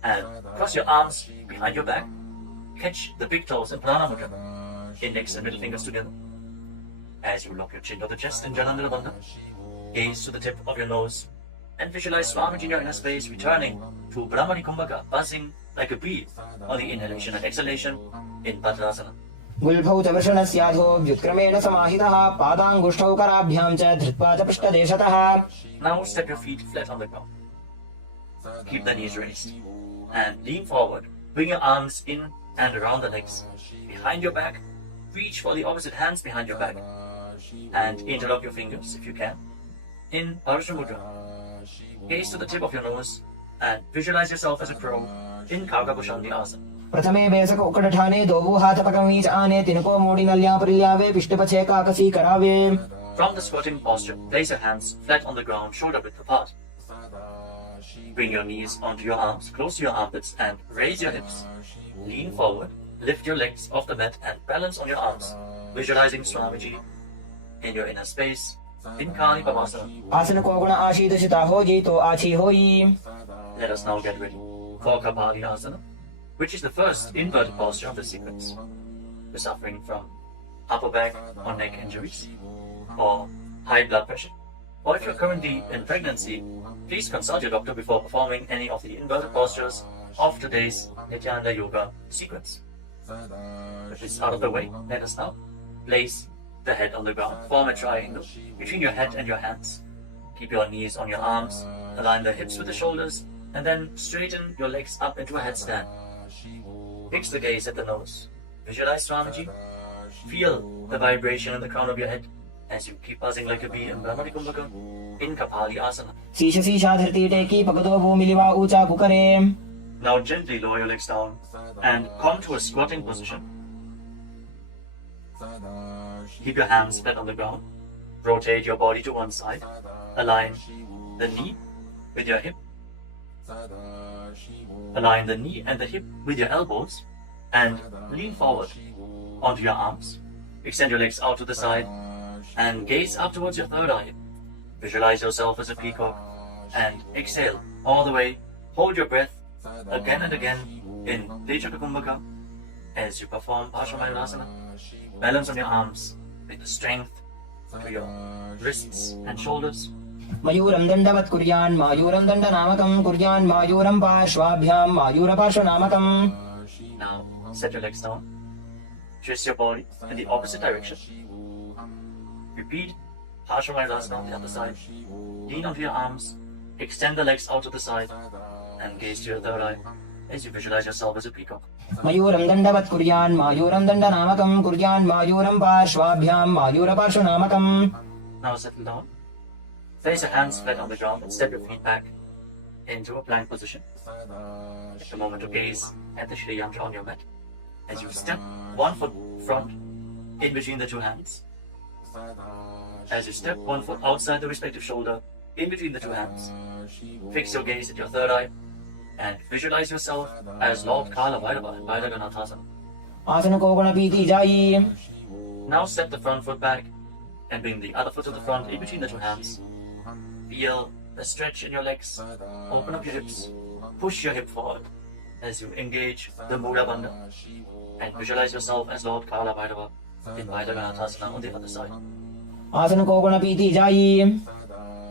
and cross your arms behind your back. Catch the big toes in Prana Mudra, index and middle fingers together. As you lock your chin to the chest in Jalandhara Bandha, gaze to the tip of your nose and visualize Swamiji in your inner space returning to Brahmani Kumbhaka, buzzing like a bee on the inhalation and exhalation in Bhadrasana. गुल्फौ च वृषणस्याधो व्युत्क्रमेण समाहितः पादाङ्गुष्ठौ कराभ्यां च धृत्वा च पृष्ठदेशतः. Now step your feet flat on the ground. Keep the knees raised and lean forward. Bring your arms in and around the legs. Behind your back, reach for the opposite hands behind your back and interlock your fingers if you can. In Parsha Mudra, gaze to the tip of your nose and visualize yourself as a crow in Kaukabhushandi Asana. प्रथमे बेसक उकडठाने दोबू हाथ पकमीच आने तिनको Moody नल्या परिल्यावे पिष्टपछे काकसी करावे. From the squatting posture, place your hands flat on the ground, shoulder width apart. Bring your knees onto your arms, close to your armpits and raise your hips. Lean forward, lift your legs off the mat and balance on your arms, visualizing Swamiji in your inner space in Kali Pavasana. आसन को गुण आशीदशिता हो जी तो आछी होई. Let us now get ready for Kapali Asana, which is the first inverted posture of the sequence. If you're suffering from upper back or neck injuries or high blood pressure, or if you're currently in pregnancy, please consult your doctor before performing any of the inverted postures of today's Nithyananda Yoga sequence. With this out of the way, let us now place the head on the ground. Form a triangle between your head and your hands. Keep your knees on your arms, align the hips with the shoulders, and then straighten your legs up into a headstand. Fix the gaze at the nose. Visualize Swamiji. Feel the vibration in the crown of your head as you keep buzzing like a bee in Brahmani Kumbhaka in Kapali Asana. शीश शीशा धरती टेकी पगदो भूमिलिवा ऊंचा कुकरे. Now gently lower your legs down and come to a squatting position. Keep your hands flat on the ground. Rotate your body to one side. Align the knee with your hip. Align the knee and the hip with your elbows and lean forward onto your arms. Extend your legs out to the side and gaze up towards your third eye. Visualize yourself as a peacock and exhale all the way. Hold your breath again and again in Dechaka Kumbhaka as you perform Parsvamayurasana. Balance on your arms with the strength to your wrists and shoulders. मयूरं दण्डवत् कुर्यान् मायूरं दण्डनामकं कुर्यान् मायूरं पार्श्वाभ्यां मायूरपार्श्वनामकं. Now set your legs down. Twist your body in the opposite direction. Repeat Parsvamayurasana on the other side. Lean onto your arms. Extend the legs out to the side and gaze to your third eye as you visualize yourself as a peacock. मयूरं दण्डवत् कुर्यान् मायूरं दण्डनामकं कुर्यान् मायूरं पार्श्वाभ्यां मायूरपार्श्वनामकं. Now settle down. Place your hands flat on the ground and step your feet back into a plank position. Take a moment to gaze at the Shri Yantra on your mat as you step one foot front in between the two hands. As you step one foot outside the respective shoulder in between the two hands, fix your gaze at your third eye and visualize yourself as Lord Kala Bhairava in Bhairaganathasana. आसन को गुण पीती जाई. Now step the front foot back and bring the other foot to the front in between the two hands. Feel the stretch in your legs. Open up your hips. Push your hip forward as you engage the Mula Bandha and visualize yourself as Lord Kala Bhairava in Bhairaganathasana on the other side. आसन को गुण पीती जाई.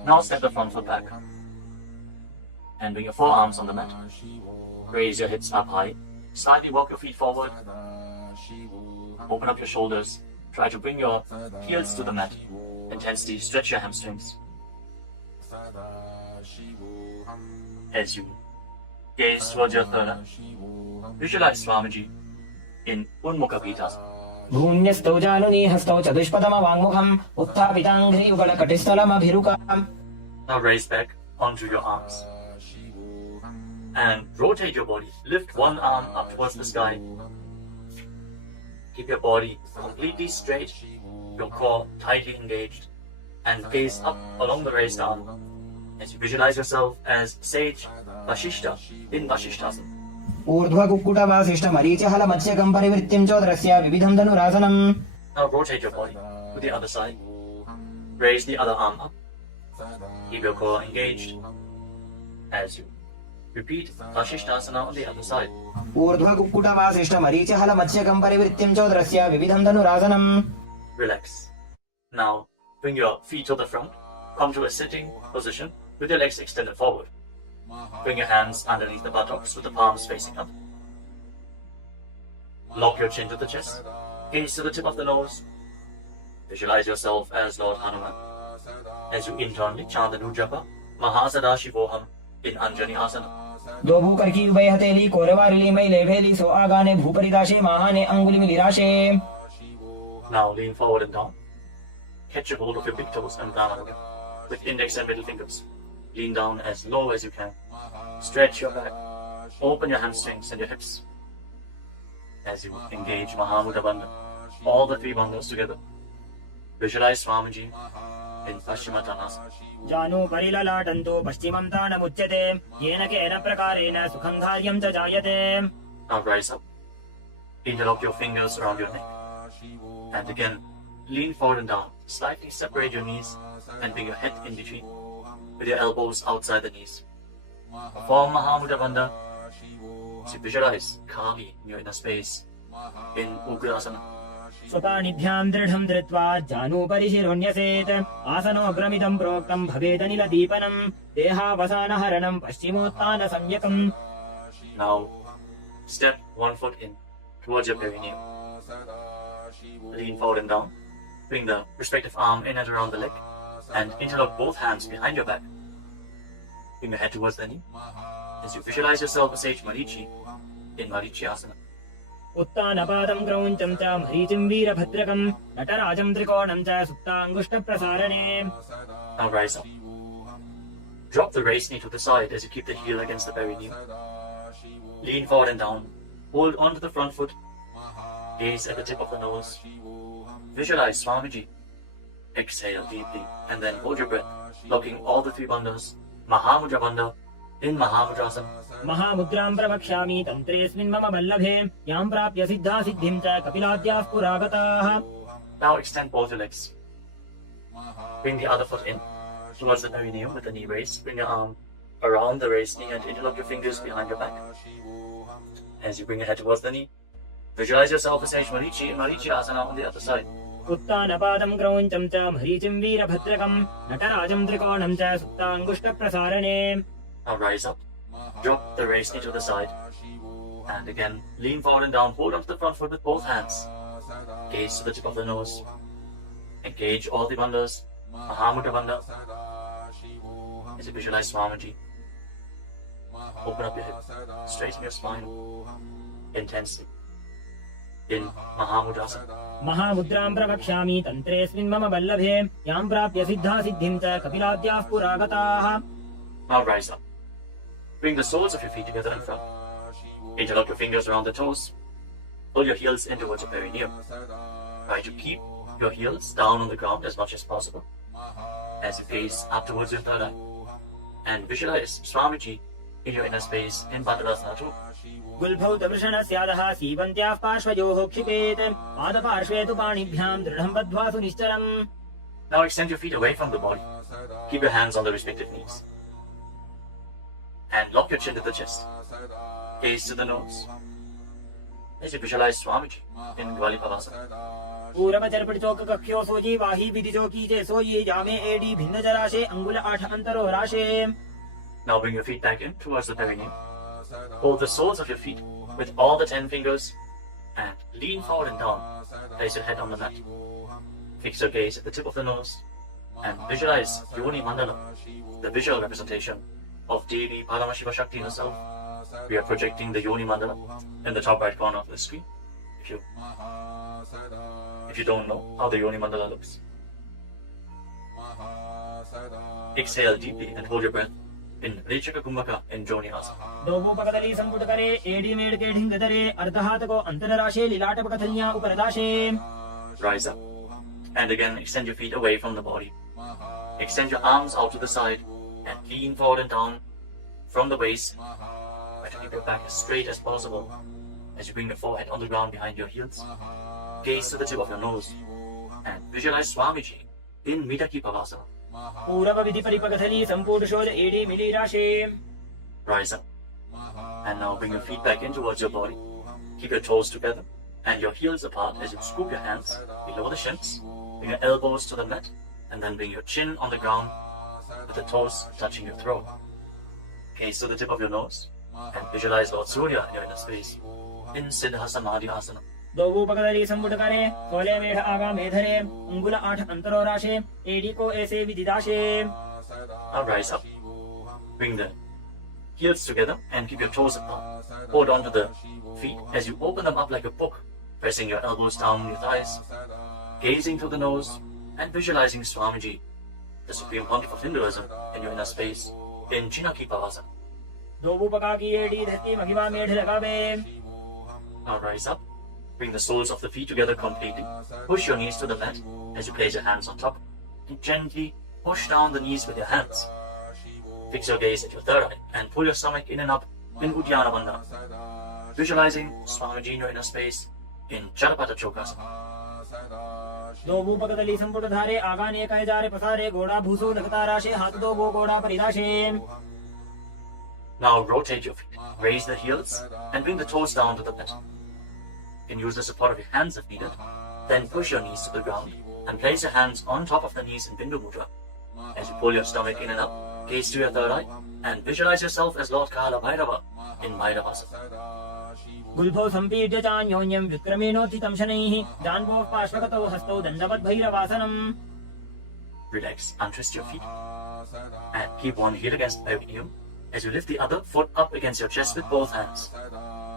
Now step the front foot back and bring your forearms on the mat. Raise your hips up high. Slightly walk your feet forward Open up your shoulders. Try to bring your heels to the mat. Intensely stretch your hamstrings. As you gaze towards your third eye, visualize Swamiji in Unmukha Pitasana. भून्यस्तौ जानुनी हस्तौ चतुष्पदमवाङ्मुखम् उत्थापिताङ्घ्रियुगलकटिस्थलमभिरुकाम्. Now raise back onto your arms and rotate your body. Lift one arm up towards the sky. Keep your body completely straight, your core tightly engaged, and gaze up along the raised arm as you visualize yourself as sage Vashishta in Vashishtasana. ऊर्ध्वकुक्कुटवासिष्ठमरीचिहलमत्स्यकम् परिवृत्तिम् चोदरस्य विविधम् धनुरासनम्. Now rotate your body to the other side. Raise the other arm up. Keep your core engaged as you repeat Vashishtasana on the other side. ऊर्ध्वकुक्कुटवासिष्ठमरीचिहलमत्स्यकम् परिवृत्तिम् चोदरस्य विविधम् धनुरासनम्. Relax. Now bring your feet to the front. Come to a sitting position with your legs extended forward. Bring your hands underneath the buttocks with the palms facing up. Lock your chin to the chest. Gaze to the tip of the nose. Visualize yourself as Lord Hanuman. As you internally chant the Nujapa, Mahasada Shivoham in Anjani Asana. दो भूकर की उभय हथेली कोरवारिली मैले भेली सो आगाने भूपरिदाशे महाने अंगुली मिलिराशे. Now lean forward and down. Catch a hold of your big toes and down again with index and middle fingers. Lean down as low as you can. Stretch your back. Open your hamstrings and your hips. As you engage Mahamudra Bandha, all the three bandhas together. Visualize Swamiji in Paschimottanasana. जानो परिललाटन्तो पश्चिमं तानमुच्यते येन केन प्रकारेण सुखं धार्यं च जायते. Now rise up. Interlock your fingers around your neck. And again, lean forward and down. Slightly separate your knees and bring your head in between with your elbows outside the knees. Form Mahamudra Bandha. So visualize Kali in your inner space in Ugrasana. स्वपाणिभ्यां दृढं धृत्वा जानुपरि शिरोन्यसेत् आसनोऽग्रमिदं प्रोक्तं भवेदनिलदीपनं देहावसानहरणं पश्चिमोत्तानसंज्ञकम्. Now step one foot in towards your perineum. Lean forward and down. Bring the respective arm in and around the leg and interlock both hands behind your back. Bring your head towards the knee as you visualize yourself as Sage Marichi in Marichi Asana. उत्तानपादं क्रौञ्चं च मरीचिं वीरभद्रकं नटराजं त्रिकोणं च सुप्ताङ्गुष्ठप्रसारणे. Now rise up. Drop the raised knee to the side as you keep the heel against the perineum. Lean forward and down. Hold onto the front foot. Gaze at the tip of the nose. Visualize Swamiji. Exhale deeply and then hold your breath, locking all the three bandhas. Mahamudra Bandha in Mahamudrasana. महामुद्रां प्रवक्ष्यामि तन्त्रेऽस्मिन् मम वल्लभे यां प्राप्य सिद्धा सिद्धिं च कपिलाद्याः पुरागताः. Now extend both your legs. Bring the other foot in towards the perineum with the knee raised. Bring your arm around the raised knee and interlock your fingers behind your back. As you bring your head towards the knee, visualize yourself as Sage Marichi in Marichi Asana on the other side. उत्तानपादं क्रौञ्चं च मरीचिं वीरभद्रकं नटराजं त्रिकोणं च सुप्ताङ्गुष्ठप्रसारणे. Now rise up. Drop the raised knee to the side. And again, lean forward and down. Hold onto the front foot with both hands. Gaze to the tip of the nose. Engage all the bandhas. Mahamudra Bandha. As you visualize Swamiji. Open up your hip. Straighten your spine. Intensely. In Mahamudrasana. महामुद्रां प्रवक्ष्यामि तन्त्रेऽस्मिन् मम वल्लभे यां प्राप्य सिद्धा सिद्धिं च कपिलाद्याः पुरागताः. Now rise up. Bring the soles of your feet together in front. Interlock your fingers around the toes. Pull your heels in towards your perineum. Try to keep your heels down on the ground as much as possible. As you gaze up towards your third eye. And visualize Swamiji in your inner space in Padadasana too. गुल्भौ दवृषणस्यादः सीवन्त्याः पार्श्वयोः क्षिपेत् पादपार्श्वे तु पाणिभ्यां दृढं बद्ध्वा सुनिश्चरम्. Now extend your feet away from the body. Keep your hands on the respective knees. And lock your chin to the chest. Gaze to the nose. As you visualize Swamiji in Dvalipavasana. पूरवचर्पटिचौक कक्ष्यो sooji वाही विधिचौकी चे सोई जामे AD भिन्न जराशे अंगुल 8 अंतरो राशे. Now bring your feet back in towards the perineum. Hold the soles of your feet with all the 10 fingers and lean forward and down. Place your head on the mat. Fix your gaze at the tip of the nose and visualize Yoni Mandala, the visual representation of Devi Paramashiva Shakti herself. We are projecting the Yoni Mandala in the top right corner of the screen. If you don't know how the Yoni Mandala looks. Exhale deeply and hold your breath in Rechaka Kumbhaka in Joni Asana. दोबो पकदली संपुट करे AD made के ढिंग दरे अर्धहात को अंतरराशे लीलाट पकथलियां उपरदाशे. Rise up and again extend your feet away from the body. Extend your arms out to the side and lean forward and down from the waist. Try to keep your back as straight as possible as you bring your forehead on the ground behind your heels. Gaze to the tip of your nose and visualize Swamiji in Midaki Pavasana. पूरव विधि परिपकथली संपुट शोध एडी मिली राशे. Rise up and now bring your feet back in towards your body. Keep your toes together and your heels apart as you scoop your hands below the shins. Bring your elbows to the mat and then bring your chin on the ground with the toes touching your throat. Gaze to the tip of your nose and visualize Lord Surya in your inner space in Siddha Samadhi Asana. दोबो पकदली संपुट करे कोले मेढ़ आगा मेधरे अंगुल 8 अंतरो राशे AD को ऐसे विदिदाशे. Now rise up. Bring the heels together and keep your toes apart. Hold on to the feet as you open them up like a book, pressing your elbows down your thighs, gazing through the nose and visualizing Swamiji, the Supreme Pontiff of Hinduism, in your inner space in Chinaki Pavasana. दोबो पका की AD धरती महिमा मेढ़ लगावे. Now rise up. Bring the soles of the feet together completely. Push your knees to the mat as you place your hands on top and gently push down the knees with your hands. Fix your gaze at your third eye and pull your stomach in and up in Uddiyana Bandhana. Visualizing Swamiji in your inner space in Jatapata Chokasana. दोबो पकदली संपुट धारे आगा ने कहे जारे पसारे घोड़ा भूसो लगता राशे हाथ दोबो घोड़ा परिदाशे. Now rotate your feet. Raise the heels and bring the toes down to the mat. You can use the support of your hands if needed. Then push your knees to the ground and place your hands on top of the knees in Bindu Mudra. As you pull your stomach in and up, gaze to your third eye and visualize yourself as Lord Kala Bhairava in Bhairavasana. गुल्फो संपीड्य चान्योन्यं विक्रमेणोत्थितं शनैः जान्वोः पार्श्वगतौ हस्तौ दण्डवद् भैरवासनम्. Relax, untwist your feet and keep one heel against the perineum as you lift the other foot up against your chest with both hands.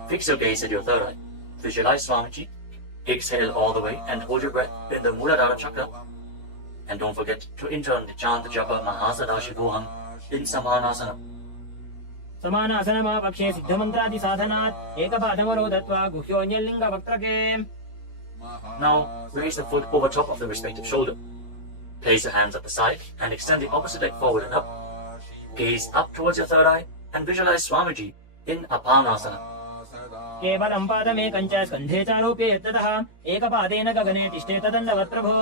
Fix your gaze at your third eye. Visualize Swamiji. Exhale all the way and hold your breath in the Muladhara chakra. And don't forget to internally chant the japa Mahasadashi Goham in Samanasana. समानासनमा पक्षे सिद्धमन्त्रादि साधनात् एकपादमरो दत्वा गुह्योऽन्यलिङ्ग वक्त्रके. Now raise the foot over top of the respective shoulder. Place your hands at the side and extend the opposite leg forward and up. Gaze up towards your third eye and visualize Swamiji in Apanasana. केवलं पादमेकं च स्कन्धे चारोप्य यत्ततः एकपादेन गगने तिष्ठे तदण्डवत् प्रभो.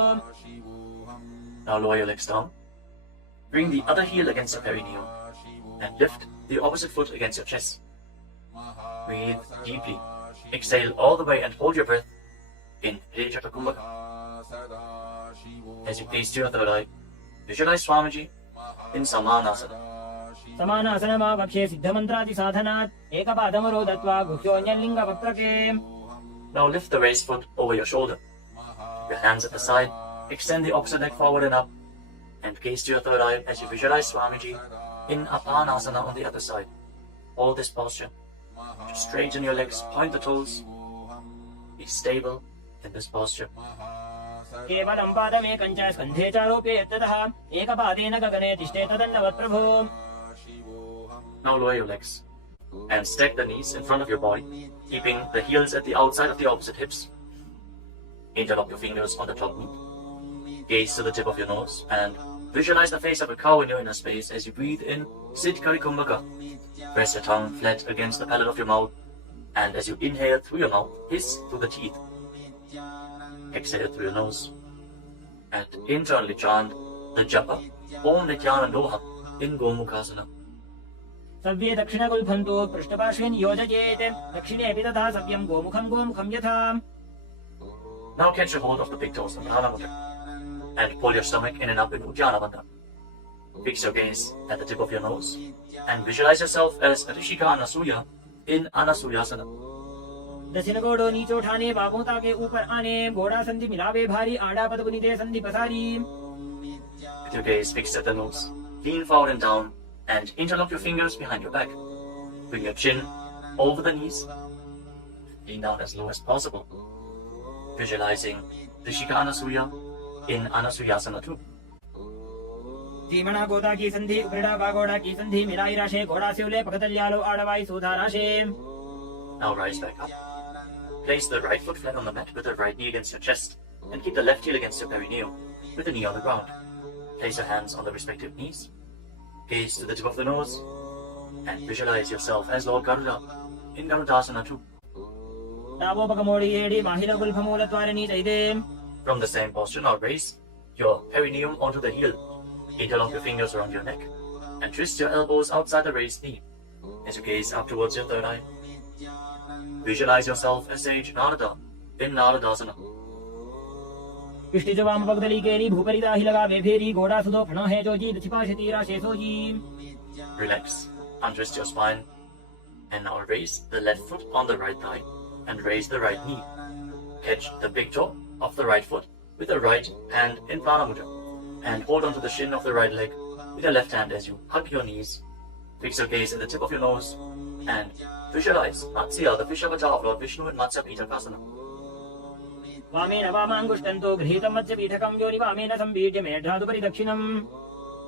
Now lower your legs down. Bring the other heel against your perineum and lift the opposite foot against your chest. Breathe deeply. Exhale all the way and hold your breath in Rejaka Kumbhaka. As you gaze to your third eye, visualize Swamiji in Samanasana. समानासनमा पक्षे सिद्धमन्त्रादि साधनात् एकपादमरो दत्वा गुह्योऽन्यलिङ्ग वक्त्रके. Now lift the raised foot over your shoulder. Your hands at the side, extend the opposite leg forward and up, and gaze to your third eye as you visualize Swamiji in Apanasana on the other side. Hold this posture. Just straighten your legs, point the toes. Be stable in this posture. केवलं पादमेकं च स्कन्धे चारोप्य यत्ततः एकपादेन गगने तिष्ठे तदण्डवत् प्रभो. Now lower your legs and stack the knees in front of your body, keeping the heels at the outside of the opposite hips. Interlock your fingers on the top knee. Gaze to the tip of your nose and visualize the face of a cow in your inner space as you breathe in Siddhkari Kumbhaka. Press your tongue flat against the palate of your mouth, and as you inhale through your mouth, hiss through the teeth. Exhale through your nose and internally chant the japa Om Nithyananda Yoga in Gomukhasana. सव्ये दक्षिणगुल्फन्तो पृष्ठपार्श्वेन योजयेत् दक्षिणे अपि तथा सव्यं गोमुखं यथा. Now catch a hold of the big toes in Prathama Mudra and pull your stomach in and up in Uddiyana Bandhana. Fix your gaze at the tip of your nose and visualize yourself as Rishika Anasuya in Anasuyasana. दक्षिण घोड़ो नीचे उठाने, बाबों ताके ऊपर आने, घोड़ा संधि मिलावे भारी, आड़ा पद पुनिदे संधि पसारी. With your gaze fixed at the nose, lean forward and down and interlock your fingers behind your back. Bring your chin over the knees. Lean down as low as possible. Visualizing Rishika Anasuya in Anasuyasana 2. धीमणा Goda की संधि, उपरिड़ा बागोड़ा की संधि, मिलाई राशे, घोड़ा सिवले, पकतल्यालो आड़वाई सुधा राशे. Now rise back up. Place the right foot flat on the mat with the right knee against your chest and keep the left heel against your perineum with the knee on the ground. Place your hands on the respective knees. Gaze to the tip of the nose and visualize yourself as Lord Garuda in Garudasana 2. नावो पकमोड़ी एड़ी, माहिला गुल्फमूल त्वारणी चैदे. From the same posture, now raise your perineum onto the heel. Interlock your fingers around your neck and twist your elbows outside the raised knee as you gaze up towards your third eye. Visualize yourself as sage Narada in Naradasana. पिष्टि जो वाम पगदली केरी, भूपरी दाही लगा वे फेरी, घोड़ा सुधो फणो है जो जी, छिपाशे तीरा शेषो जी. Relax, untwist your spine and now raise the left foot on the right thigh and raise the right knee. Catch the big toe of the right foot with the right hand in Prana Mudra and hold onto the shin of the right leg with your left hand as you hug your knees. Fix your gaze at the tip of your nose and visualize Matsya, the fish avatar of Lord Vishnu in Matsya Pitakasana. वामेन वामांगुष्टन्तो गृहीतं मत्स्य पीठकं योनि वामेन संबीड्य मेढ्रादुपरि दक्षिणम्.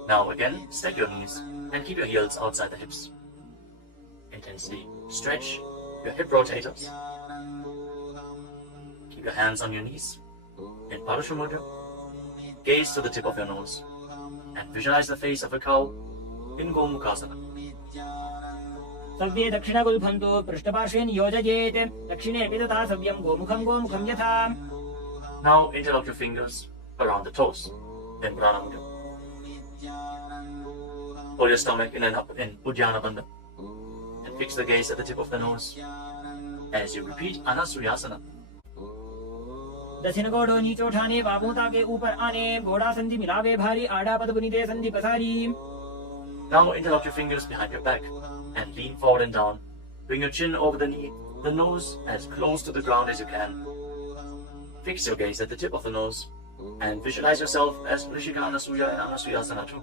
Now again, stack your knees and keep your heels outside the hips. Intensely stretch your hip rotators. Keep your hands on your knees in Parashu Mudra. Gaze to the tip of your nose and visualize the face of a cow in Gomukhasana. सव्ये दक्षिणगुल्फन्तो पृष्ठपार्श्वेन योजयेत्, दक्षिणेऽपि तथा सव्यं गोमुखं गोमुखं यथा. Now interlock your fingers around the toes in Prana Mudra. Pull your stomach in and up in Uddiyana Bandha and fix the gaze at the tip of the nose as you repeat Anasuyasana. दक्षिण घोड़ो नीचे उठाने, बाबों ताके ऊपर आने, घोड़ा संधि मिलावे भारी, आड़ा पद पुनिदे संधि पसारी. Now interlock your fingers behind your back and lean forward and down. Bring your chin over the knee, the nose as close to the ground as you can. Fix your gaze at the tip of the nose and visualize yourself as Rishika Anasuya in Anasuyasana 2.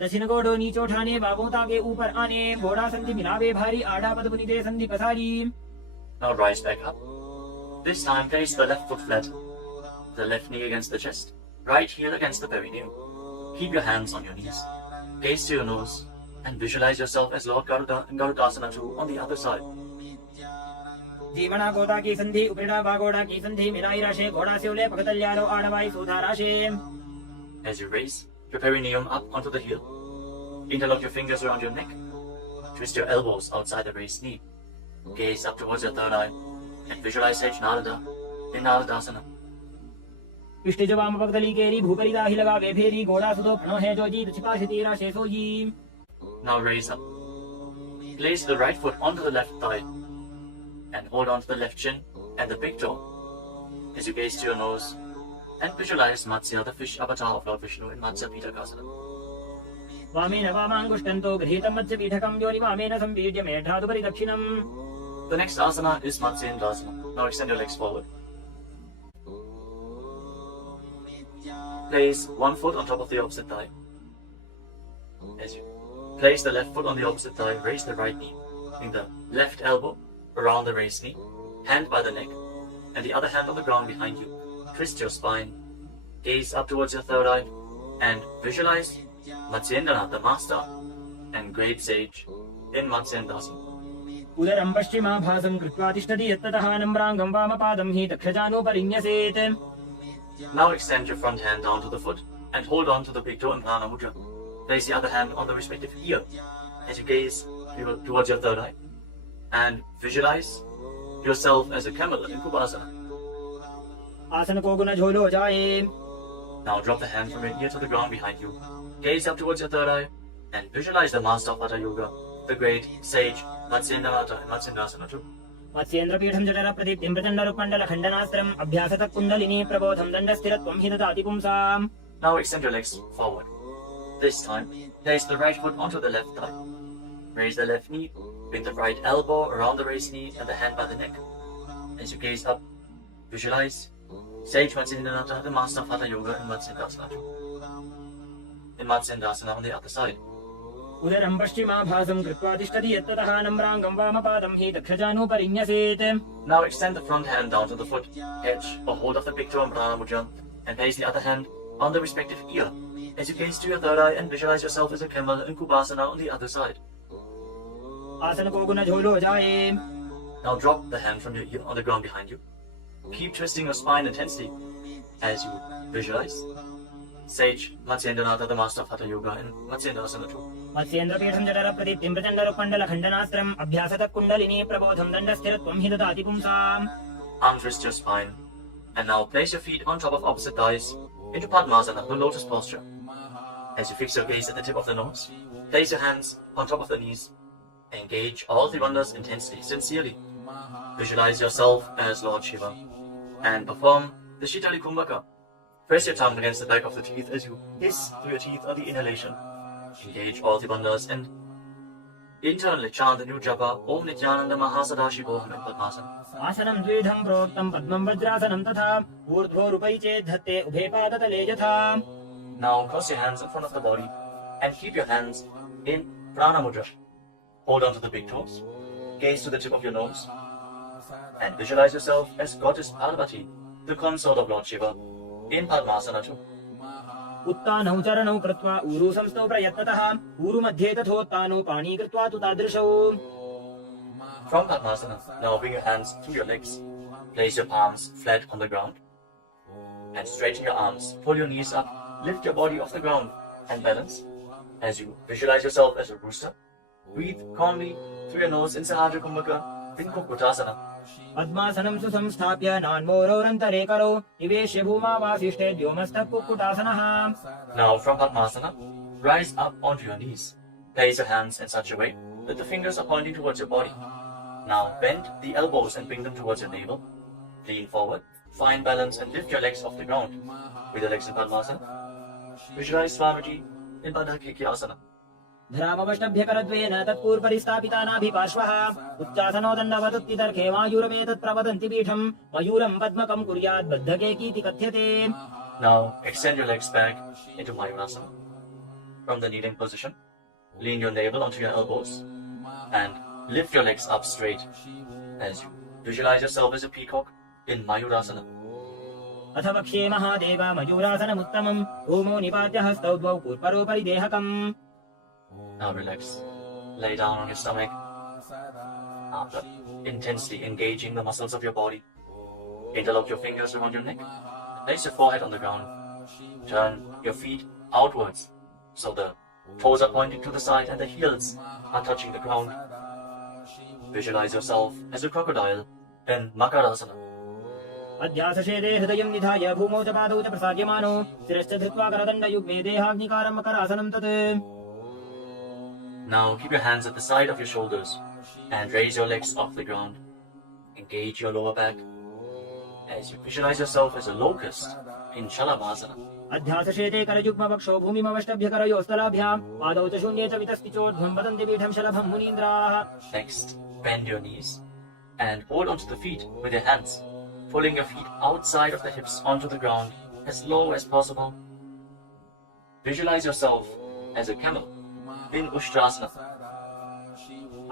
दक्षिण घोड़ो नीचे उठाने, बाबों ताके ऊपर आने, घोड़ा संधि मिलावे भारी, आड़ा पद पुनिदे संधि पसारी. Now rise back up. This time place the left foot flat, the left knee against the chest, right heel against the perineum. Keep your hands on your knees. Gaze to your nose and visualize yourself as Lord Garuda in Garudasana 2 on the other side. धीमणा Goda की संधि, उपरिड़ा बागोड़ा की संधि, मिलाई राशे, घोड़ा सिवले, पकतल्यालो आड़वाई सुधा राशे. As you raise your perineum up onto the heel, interlock your fingers around your neck, twist your elbows outside the raised knee, gaze up towards your third eye, and visualize Sage Narada in Naradasana. पिष्टि जो वाम पगदली केरी, भूपरी दाही लगा वे फेरी, घोड़ा सुधो फणो है जो जी, छिपाशे तीरा शेषो जी. Now raise up. Place the right foot onto the left thigh and hold on to the left chin and the big toe as you gaze to your nose and visualize Matsya, the fish avatar of Lord Vishnu in Matsya Pitakasana. वामेन वामांगुष्टन्तो गृहीतं मत्स्य पीठकं योनि वामेन संबीड्य मेढ्रादुपरि दक्षिणम्. The next asana is Matsyendasana. Now extend your legs forward. Place one foot on top of the opposite thigh. As you place the left foot on the opposite thigh, raise the right knee. Bring the left elbow around the raised knee, hand by the neck, and the other hand on the ground behind you. Twist your spine, gaze up towards your third eye, and visualize Matsyendana, the master and great sage, in Matsyendasana. उदरं पश्चिमाभासं कृत्वा तिष्ठति यत्ततः नम्राङ्गं वामपादं हि दक्षजानोपरिन्यसेत्. Now extend your front hand down to the foot and hold on to the big toe in Prana Mudra. Place the other hand on the respective ear as you gaze towards your third eye and visualize yourself as a camel in Kubasana. आसन को गुण झोलो जाए. Now drop the hand from your ear to the ground behind you. Gaze up towards your third eye and visualize the master of Hatha Yoga, the great sage Matsyendana in Matsyendasana 2. Matsyendra पीठं जठर प्रदीप्तिं प्रचण्डरुपण्डल खण्डनास्त्रम् अभ्यासतः कुण्डलिनी प्रबोधं दण्डस्थिरत्वं हि ददाति पुंसाम्. Now extend your legs forward. This time, place the right foot onto the left thigh. raise the left knee, bring the right elbow around the raised knee and the hand by the neck. As you gaze up, visualize Sage Matsyendranatha, the master of Hatha Yoga in Matsyendasana. In Matsyendasana on the other side. उदरं पश्चिमाभासं कृत्वा तिष्ठति यत्ततः नम्राङ्गं वामपादं हि दक्षजानुपरिन्यसेत्. Now extend the front hand down to the foot edge or hold of the big toe and prana mudra and place the other hand on the respective ear as you gaze to your third eye and visualize yourself as a camel in Kubasana on the other side. आसन को गुण झोलो जाए. Now drop the hand from your ear on the ground behind you. Keep twisting your spine intensely as you visualize Sage Matsyendranatha, the master of Hatha Yoga in Matsyendasana 2. मत्स्येन्द्रपीठं जठरप्रदीप्तिं प्रचण्डरुक्मण्डलखण्डनास्त्रम् अभ्यासतः kundalini प्रबोधं दण्डस्थिरत्वं हि ददाति पुंसाम्. Untwist your spine and now place your feet on top of opposite thighs into Padmasana, the lotus posture. As you fix your gaze at the tip of the nose, place your hands on top of the knees. Engage all three wonders intensely, sincerely. Visualize yourself as Lord Shiva and perform the Shitali Kumbhaka. Press your tongue against the back of the teeth as you hiss through your teeth on the inhalation. Engage all the wonders and internally chant the new japa Om Nithyananda Mahasadaशिवोऽहम् in Padmasana. आसनं द्विधं प्रोक्तं पद्मं वज्रासनं तथा ऊर्ध्वोरुपैचे धत्ते उभे पादतले यथा. Now cross your hands in front of the body and keep your hands in Prana Mudra. Hold on to the big toes, gaze to the tip of your nose, and visualize yourself as Goddess Parvati, the consort of Lord Shiva, in Padmasana 2. उत्तानौ चरणौ कृत्वा ऊरु संस्थौ प्रयत्नतः ऊरु मध्ये तथोत्तानौ पाणी कृत्वा तु तादृशौ. From Padmasana, now bring your hands to your legs, place your palms flat on the ground, and straighten your arms, pull your knees up, lift your body off the ground, and balance. As you visualize yourself as a rooster, breathe calmly through your nose in Sahaja Kumbhaka, in Kukutasana. पद्मासनं सुसंस्थाप्य नान्मोरोरन्तरे करौ निवेश्य भूमावासिष्ठे द्योमस्तः कुक्कुटासनः. Now from Padmasana, rise up onto your knees. Place your hands in such a way that the fingers are pointing towards your body. Now bend the elbows and bring them towards your navel. Lean forward, find balance and lift your legs off the ground. With your legs in Padmasana, visualize Swamiji in Padakikiyasana. धरामवष्टभ्यकरद्वेन तत्पूर्वरिस्थापितानाभिपार्श्वः उच्चासनो दण्डवदुत्तितर्खे मायूरमेतत् प्रवदन्ति पीठम् मयूरम् पद्मकम् कुर्यात् बद्धकेकीति कथ्यते. Now extend your legs back into Mayurasana. From the kneeling position, lean your navel onto your elbows and lift your legs up straight as you visualize yourself as a peacock in Mayurasana. अथ वक्ष्ये महादेव मयूरासनमुत्तमम् ओमो निपात्य हस्तौ द्वौ पूर्वरोपरि देहकम्. Now relax. Lay down on your stomach. After intensely engaging the muscles of your body, interlock your fingers around your neck. Place your forehead on the ground. Turn your feet outwards so the toes are pointing to the side and the heels are touching the ground. Visualize yourself as a crocodile in Makarasana. अध्यासशेदे हृदयं निधाय भूमौ च पादौ च प्रसार्यमानो शिरश्च धृत्वा करदण्डयुग्मे देहाग्निकारं मकरासनं तत्. Now keep your hands at the side of your shoulders and raise your legs off the ground. Engage your lower back as you visualize yourself as a locust in Shalavasana. अध्यासशेते करयुग्मवक्षो भूमिमवष्टभ्यकरयोस्तलाभ्याम् पादौ च शून्ये च वितस्तिचोर्ध्वं वदन्ति पीठं शलभं मुनीन्द्राः. Next, bend your knees and hold onto the feet with your hands, pulling your feet outside of the hips onto the ground as low as possible. Visualize yourself as a camel in Ushtrasana.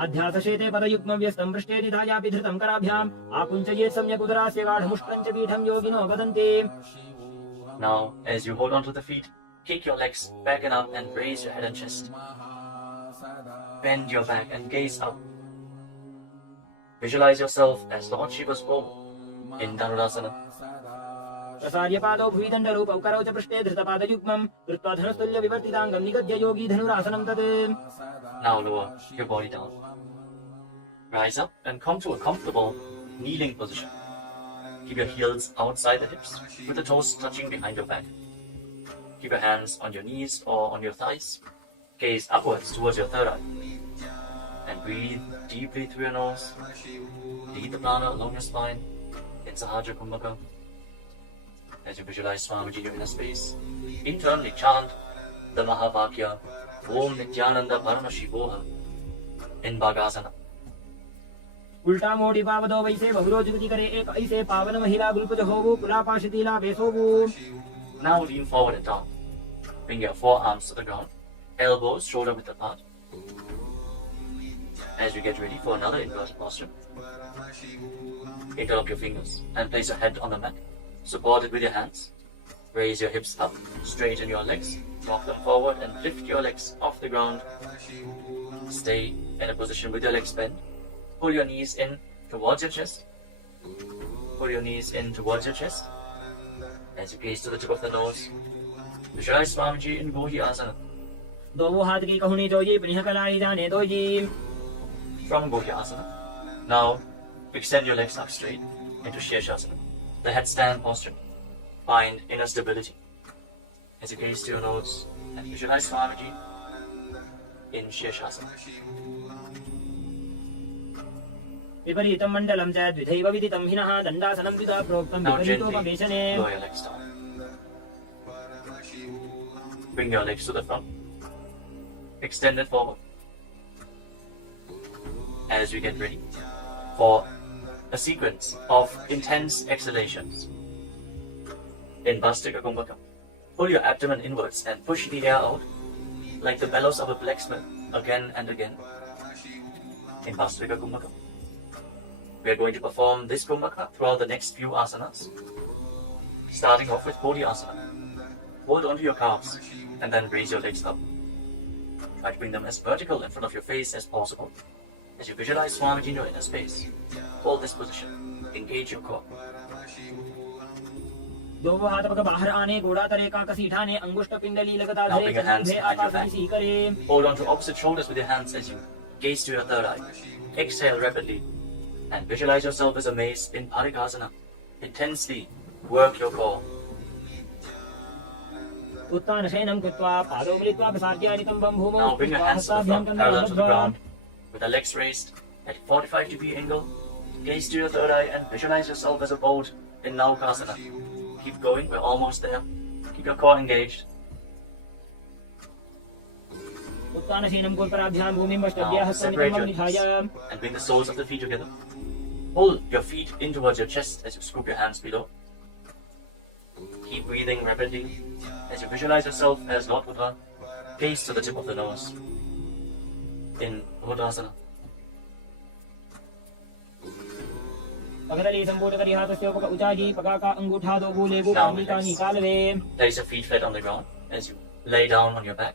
अध्यासशेते पदयुग्मव्यस्तं पृष्ठे निधायापि धृतं कराभ्याम् आकुञ्चयेत् सम्यक् उदरास्य गाढमुष्ट्रं च पीठं योगिनो वदन्ति. Now, as you hold onto the feet, kick your legs back and up and raise your head and chest. Bend your back and gaze up. Visualize yourself as Lord Shiva's bow in Dhanurasana. प्रसार्य पादौ भुविदण्डरूपौ करौ च पृष्ठे धृतपादयुग्मम् कृत्वा धनुस्तुल्य विवर्तिताङ्गं निगद्य योगी धनुरासनं तत्. Now lower your body down. Rise up and come to a comfortable kneeling position. Keep your heels outside the hips with the toes touching behind your back. Keep your hands on your knees or on your thighs. Gaze upwards towards your third eye. And breathe deeply through your nose. Lead the prana along your spine in Sahaja Kumbhaka. As you visualize Swamiji in a space, internally chant the Mahavakya Om Nithyananda Paramashivam. in Bhagasana. उल्टा मोड़ी पावदो वैसे बहुरो जुगति करे एक ऐसे पावन महिला गुलपुज होवु पुलापाशितीला वेसोवु. Now lean forward and down. Bring your forearms to the ground, elbows shoulder width apart. As you get ready for another inverted posture, interlock your fingers and place your head on the mat. Support it with your hands. Raise your hips up, straighten your legs, walk them forward and lift your legs off the ground. Stay in a position with your legs bent. Pull your knees in towards your chest. Pull your knees in towards your chest. As you gaze to the tip of the nose, visualize Swamiji in Gohi Asana. दो हाथ की कहुनी जोजी प्रिय कलाई जाने दो जी. From Gohi Asana, now extend your legs up straight into Shirshasana, the headstand posture. Find inner stability. As you gaze to your nose and visualize Swamiji in Shirshasana. विपरीतं मण्डलं च द्विधैव विदितं हिनः दण्डासनं द्विधा प्रोक्तं Now gently विपरीतोपवेशने. lower your legs down. Bring your legs to the front. Extend it forward. As we get ready for a sequence of intense exhalations. In Bhastika Kumbhaka, pull your abdomen inwards and push the air out like the bellows of a blacksmith again and again. In Bhastika Kumbhaka, we are going to perform this Kumbhaka throughout the next few asanas. Starting off with Bodhi Asana. Hold onto your calves and then raise your legs up. Try to bring them as vertical in front of your face as possible. As you visualize Swamiji in your inner space, hold this position. Engage your core. दो हाथ पग बाहर आने गोड़ा तरे का कसी ठाने अंगुष्ठ पिंडली लगातार Now धरे bring your hands Chandra behind your Akash back. की करे. Hold on to opposite shoulders with your hands as you gaze to your third eye. Exhale rapidly and visualize yourself as a mace in Parikasana. Intensely work your core. उत्तान शयनं कृत्वा पादौ मिलित्वा विसर्ज्यानितं वं भूमौ. Now bring your hands to the front, parallel to the ground, with the legs raised at 45-degree angle. Gaze to your third eye and visualize yourself as a boat in Naukasana. Keep going, we're almost there. Keep your core engaged. उत्तान शयनं कुर्पराभ्यां भूमिं Now वष्टभ्यः separate सन्निधं your निधाय. knees and bring the soles of the feet together. Pull your feet in towards your chest as you scoop your hands below. Keep breathing rapidly as you visualize yourself as Lord Buddha. Gaze to the tip of the nose in Buddhasana. पगतले संपूर्ण करी हाथस्य उपक उचाजी पगाका अंगूठा दो बूले गो Now पानी का relax. निकाल वे. Place your feet flat on the ground as you lay down on your back.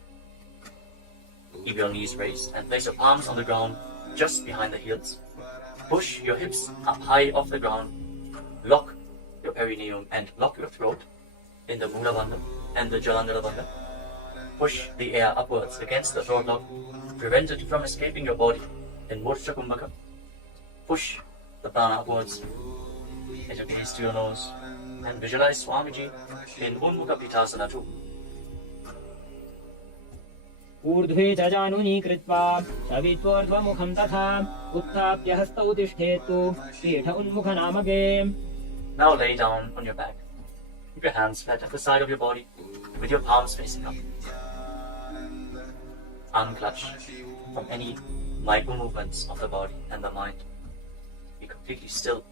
Keep your knees raised and place your palms on the ground just behind the heels. Push your hips up high off the ground. Lock your perineum and lock your throat in the Mula Bandha and the Jalandhara Bandha. Push the air upwards against the throat lock. Prevent it from escaping your body in Murcha Kumbhaka. Push the prana upwards as you gaze to your nose and visualize Swamiji in Unmukha Pitasana too. ऊर्ध्वे च जानुनी कृत्वा शवित्वोर्ध्वमुखं तथा उत्थाप्य हस्तौ तिष्ठेतु पीठ उन्मुख नामके. Now lay down on your back. Keep your hands flat at the side of your body with your palms facing up. Unclutch from any micro movements of the body and the mind. Be completely still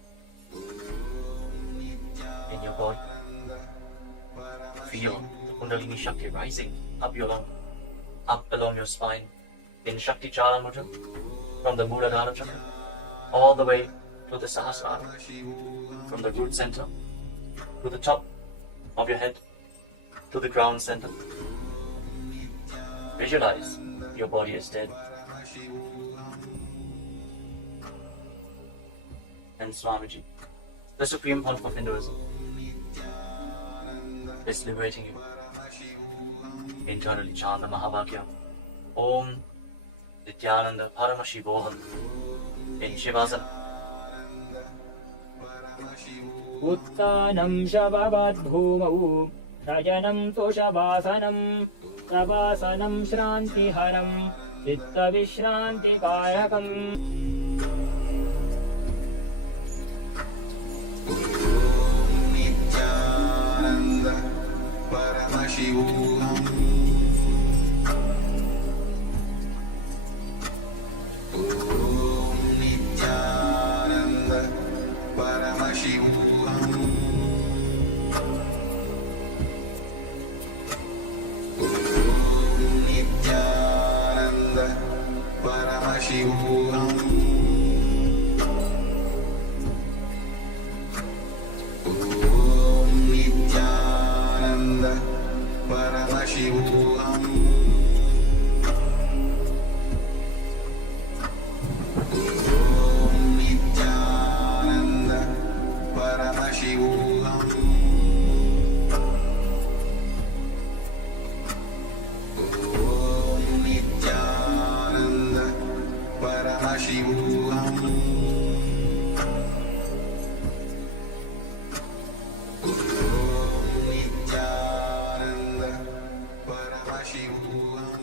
in your body. Feel the Kundalini Shakti rising up along your spine in Shakti Chala Mudra from the Muladhara Chakra all the way to the Sahasrara, from the root center to the top of your head to the ground center. Visualize your body is dead. And Swamiji, the Supreme Pontiff of Hinduism, is liberating you. Internally chant the Mahavakya. Om Nithyananda Paramashivam in Shivasana. उत्तानं शववद्भूमौ शयनं तोषवासनं प्रवासनं श्रान्तिहरं चित्तविश्रान्तिकारकम्. Nithyananda Paramashivam. Nithyananda Paramashivam. Nithyananda Paramashivam. Nithyananda Paramashivam. Nithyananda Paramashivam.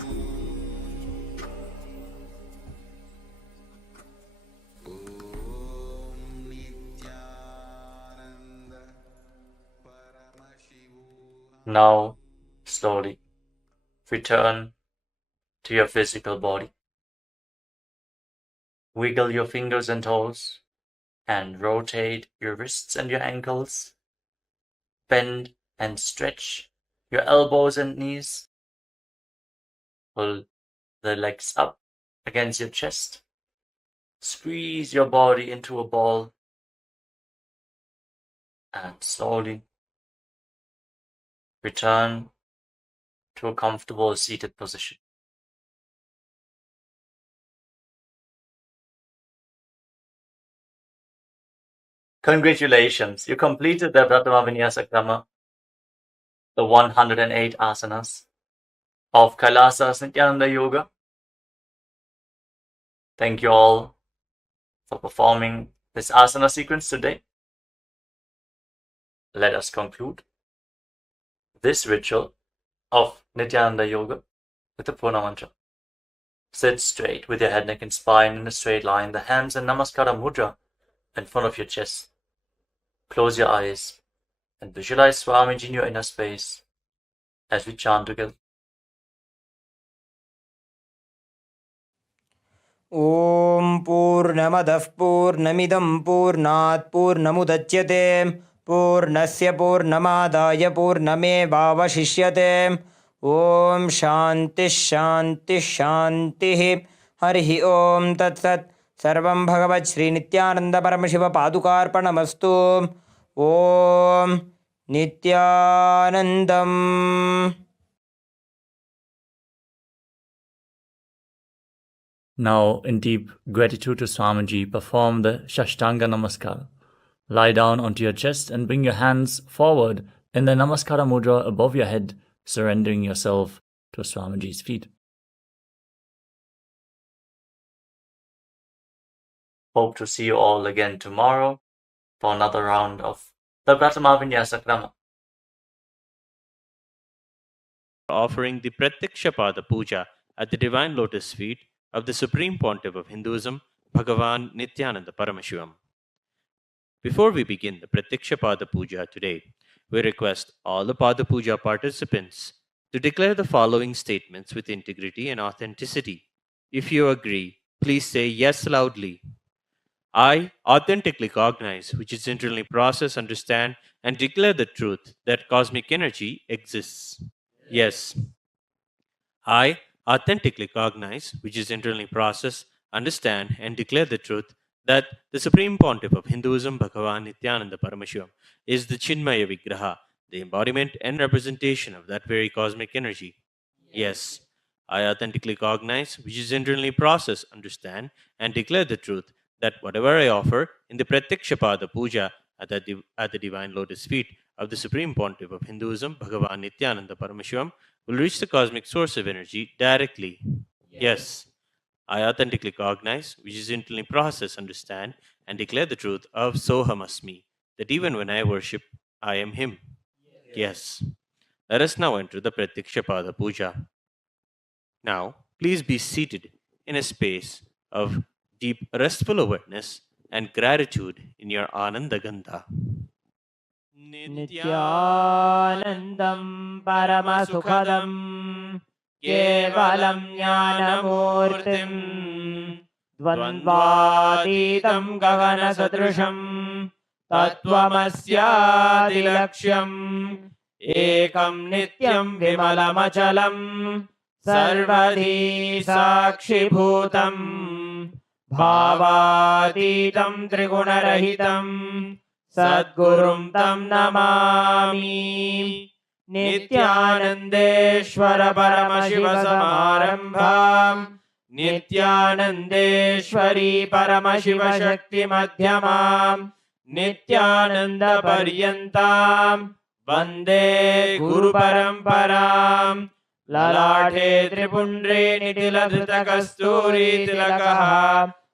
Nithyananda Paramashivam. Now, slowly return to your physical body. Wiggle your fingers and toes and rotate your wrists and your ankles. Bend and stretch your elbows and knees. Pull the legs up against your chest. Squeeze your body into a ball. And slowly return to a comfortable seated position. Congratulations, you completed the Prathama Vinyasa Krama, the 108 asanas of KAILASA's Nithyananda Yoga. Thank you all for performing this asana sequence today. Let us conclude this ritual of Nithyananda Yoga with the Purna Mantra. Sit straight with your head, neck and spine in a straight line, the hands in Namaskara Mudra in front of your chest. Close your eyes and visualize Swamiji in your inner space as we chant together. ॐ पूर्णमदः पूर्णमिदं पूर्णात् पूर्णमुदच्यते पूर्णस्य पूर्णमादाय पूर्णमेवावशिष्यते ॐ शान्तिः शान्तिः शान्तिः हरिः ॐ तत्सत् सर्वं भगवत् श्रीनित्यानन्द परमशिव पादुकार्पणमस्तु ॐ नित्यानन्दम्. Now, in deep gratitude to Swamiji, perform the Shashtanga Namaskara. Lie down onto your chest and bring your hands forward in the Namaskara Mudra above your head, surrendering yourself to Swamiji's feet. Hope to see you all again tomorrow for another round of the Prathama Vinyasa Krama. Offering the Pratyakshapada Puja at the Divine Lotus Feet of the Supreme Pontiff of Hinduism, Bhagavan Nithyananda Paramashivам. Before we begin the Pratyakshapada Puja today, we request all the Pada Puja participants to declare the following statements with integrity and authenticity. If you agree, please say yes loudly. I authentically cognize, which is internally process, understand, and declare the truth that cosmic energy exists. Yes. I authentically cognize, which is internally process, understand, and declare the truth that the Supreme Pontiff of Hinduism, Bhagavan Nithyananda Paramashivam, is the Chinmaya Vigraha, the embodiment and representation of that very cosmic energy. Yes. I authentically cognize, which is internally process, understand, and declare the truth that whatever I offer in the Pratyakshapada Puja at the Divine Lotus Feet of the Supreme Pontiff of Hinduism, Bhagavan Nithyananda Paramashivam, will reach the cosmic source of energy directly. Yes. I authentically cognize, which is internally process, understand, and declare the truth of Soham Asmi, that even when I worship, I am Him. Yes. Let us now enter the Pratyakshapada Puja. Now, please be seated in a space of deep restful awareness and gratitude in your Ananda Gandha. Nithyanandam Paramasukhadam Kevalam Jnanamurtim Dvandvatitam Gagana Sadrusham Tattvamasyadilaksham Ekam Nityam Vimalamachalam Sarvadhi Sakshibhutam Bhavatitam Trigunarahitam सद्गुरुं तं नमामि। नित्यानन्देश्वर परमशिव समारम्भाम् नित्यानन्देश्वरी परमशिव शक्ति मध्यमाम् नित्यानन्द पर्यन्ताम् वन्दे गुरु परम्पराम्। ललाटे त्रिपुण्ड्रे निटिलधृतकस्तूरी तिलकः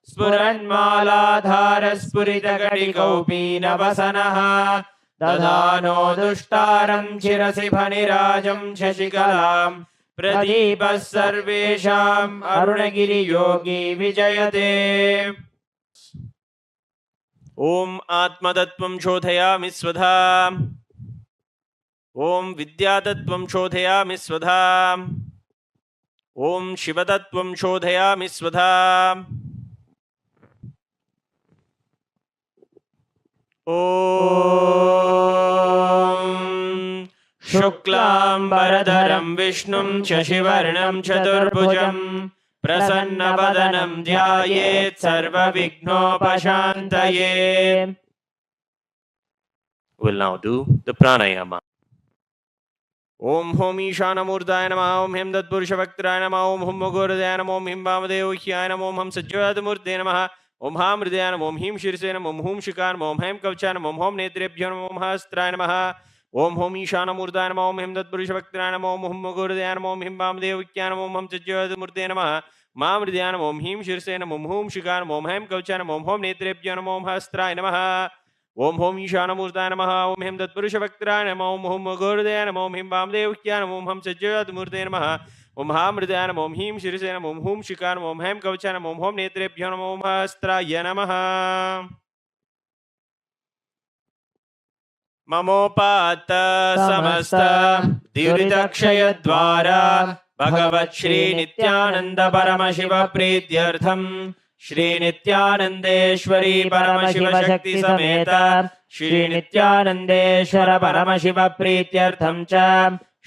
स्फुरन्मालाधार स्फुरितकटिकौपीनवसनः दधानो दुष्टारं शिरसि फणिराजं शशिकलाम् प्रदीपः सर्वेषाम् अरुणगिरियोगी विजयते। ॐ आत्मतत्त्वं शोधयामि स्वधा। ॐ विद्यातत्त्वं शोधयामि स्वधा। ॐ शिवतत्त्वं शोधयामि स्वधा। ॐ शुक्लाम्बरधरं विष्णुं शशिवर्णं चतुर्भुजं प्रसन्नवदनं ध्यायेत् सर्वविघ्नोपशान्तये। We'll now do the pranayama. ओम होम ईशानमूर्ताय नमः। ओम हिम तत्पुरुषवक्त्राय नमः। ओम हुम मुगुरुदयाय नमः। ओम हिम वामदेवह्याय नमः। ओम हम सज्जोतमूर्ते नमः। ओम हां हृदयाय नमः। ओम ह्रीं शीर्षे नमः। ओम हूं शिखाय नमः। ओम हैं कवचाय नमः। ओम होम नेत्रेभ्यो नमः। ओम हस्त्राय नमः। ओम होम ईशानमूर्ताय नमः। ओम हिम तत्पुरुषवक्त्राय नमः। ओम हुम मुगुरुदयाय नमः। ओम हिम वामदेवह्याय नमः। ओम हम सज्जोतमूर्ते नमः। मां हृदयाय नमः। ओम ह्रीं शीर्षे नमः। ओम हूं शिखाय नमः। ओम हैं कवचाय नमः। ओम होम नेत्रेभ्यो नमः। ओम हस्त्राय नमः। ओम होम ईशानमूर्ताय नमः। ओम हिम तत्पुरुषवक्त्राय नमः। ओम हुम मुगुरुदयाय नमः। ओम हिम वामदेवह्याय नमः। ओम हम सज्जोतमूर्ते नमः। ओम हां हृदयाय नमः। ओम ह्रीं शीर्षे नमः। ओम हूं शिखाय नमः। ओम हैं कवचाय नमः। ओम होम नेत्रेभ्यो नमः। ओम हस्त्राय नमः। ममोपात समस्त दुरितक्षयद्वारा भगवत् श्री नित्यानंद परमशिव प्रीत्यर्थम श्री नित्यानंदेश्वरी परमशिव शक्ति समेत श्री नित्यानंदेश्वर परमशिव प्रीत्यर्थम च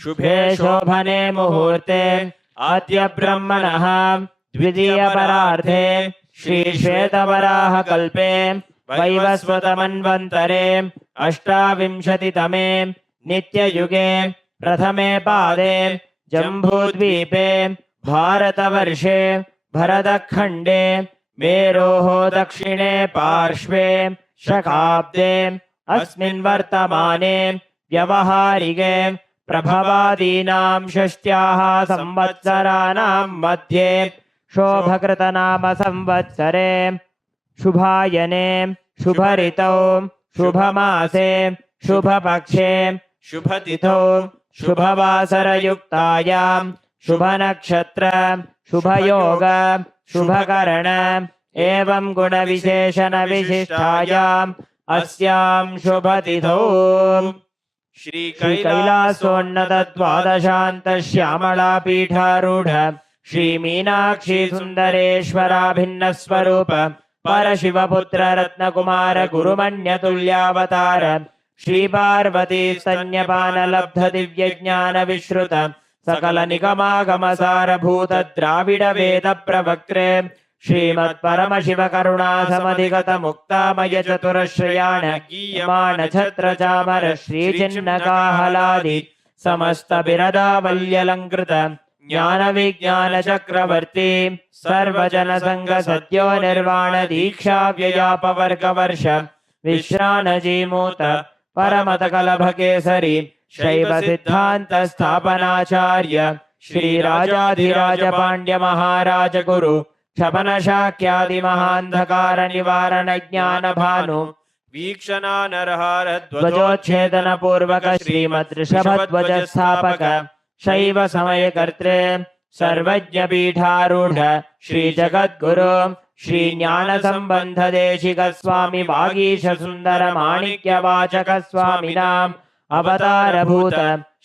शुभे शोभने मुहूर्ते आद्य ब्रह्मणः द्वितीय परार्धे श्री श्वेतवराह कल्पे वैवस्वतमन्वन्तरे अष्टाविंशतितमे नित्ययुगे प्रथमे पादे जम्बूद्वीपे भारतवर्षे भरतखण्डे मेरोः दक्षिणे पार्श्वे शकाब्दे अस्मिन् वर्तमाने व्यवहारिके प्रभवादीनां षष्ट्याः संवत्सराणां मध्ये शोभकृतनाम संवत्सरे शुभायने शुभऋतौ शुभमासे शुभपक्षे शुभतिथौ शुभवासरयुक्तायां शुभनक्षत्र शुभयोग शुभकरण एवं गुणविशेषणविशिष्टायाम् अस्यां शुभतिथौ श्री कैलासोन्नत द्वादशान्त श्यामला पीठारूढ़ श्री मीनाक्षी सुंदरेश्वराभिन्न स्वरूप परशिवपुत्र रत्नकुमार गुरुमन्यतुल्यावतार श्री पार्वती स्तन्यपान लब्ध दिव्य ज्ञान विश्रुत सकल निगमागम सारभूत द्राविड वेद प्रवक्त्रे श्रीमत् परमशिव करुणा समधिगत मुक्तामय चतुरश्रयाण गीयमाण छत्र चामर श्री चिन्नकाहलादि समस्त बिरदावल्यलंकृत ज्ञान विज्ञान चक्रवर्ती सर्वजन संग सद्यो निर्वाण दीक्षा व्ययापवर्ग वर्ष विश्रान जीमूत परमत कलभ केसरी शैव सिद्धांत स्थापनाचार्य श्री राजाधिराज पांड्य महाराज गुरु क्षपन शाक्यादि महांधकार निवारण ज्ञान भानु वीक्षणा नरहार ध्वजोच्छेदन पूर्वक श्रीमद् ऋषभध्वज स्थापक शैव समय कर्त्रे सर्वज्ञ पीठारूढ़ श्री जगद्गुरु श्री ज्ञान संबंध देशिक स्वामी वागीश सुंदर माणिक्य वाचक स्वामिनाम अवतार भूत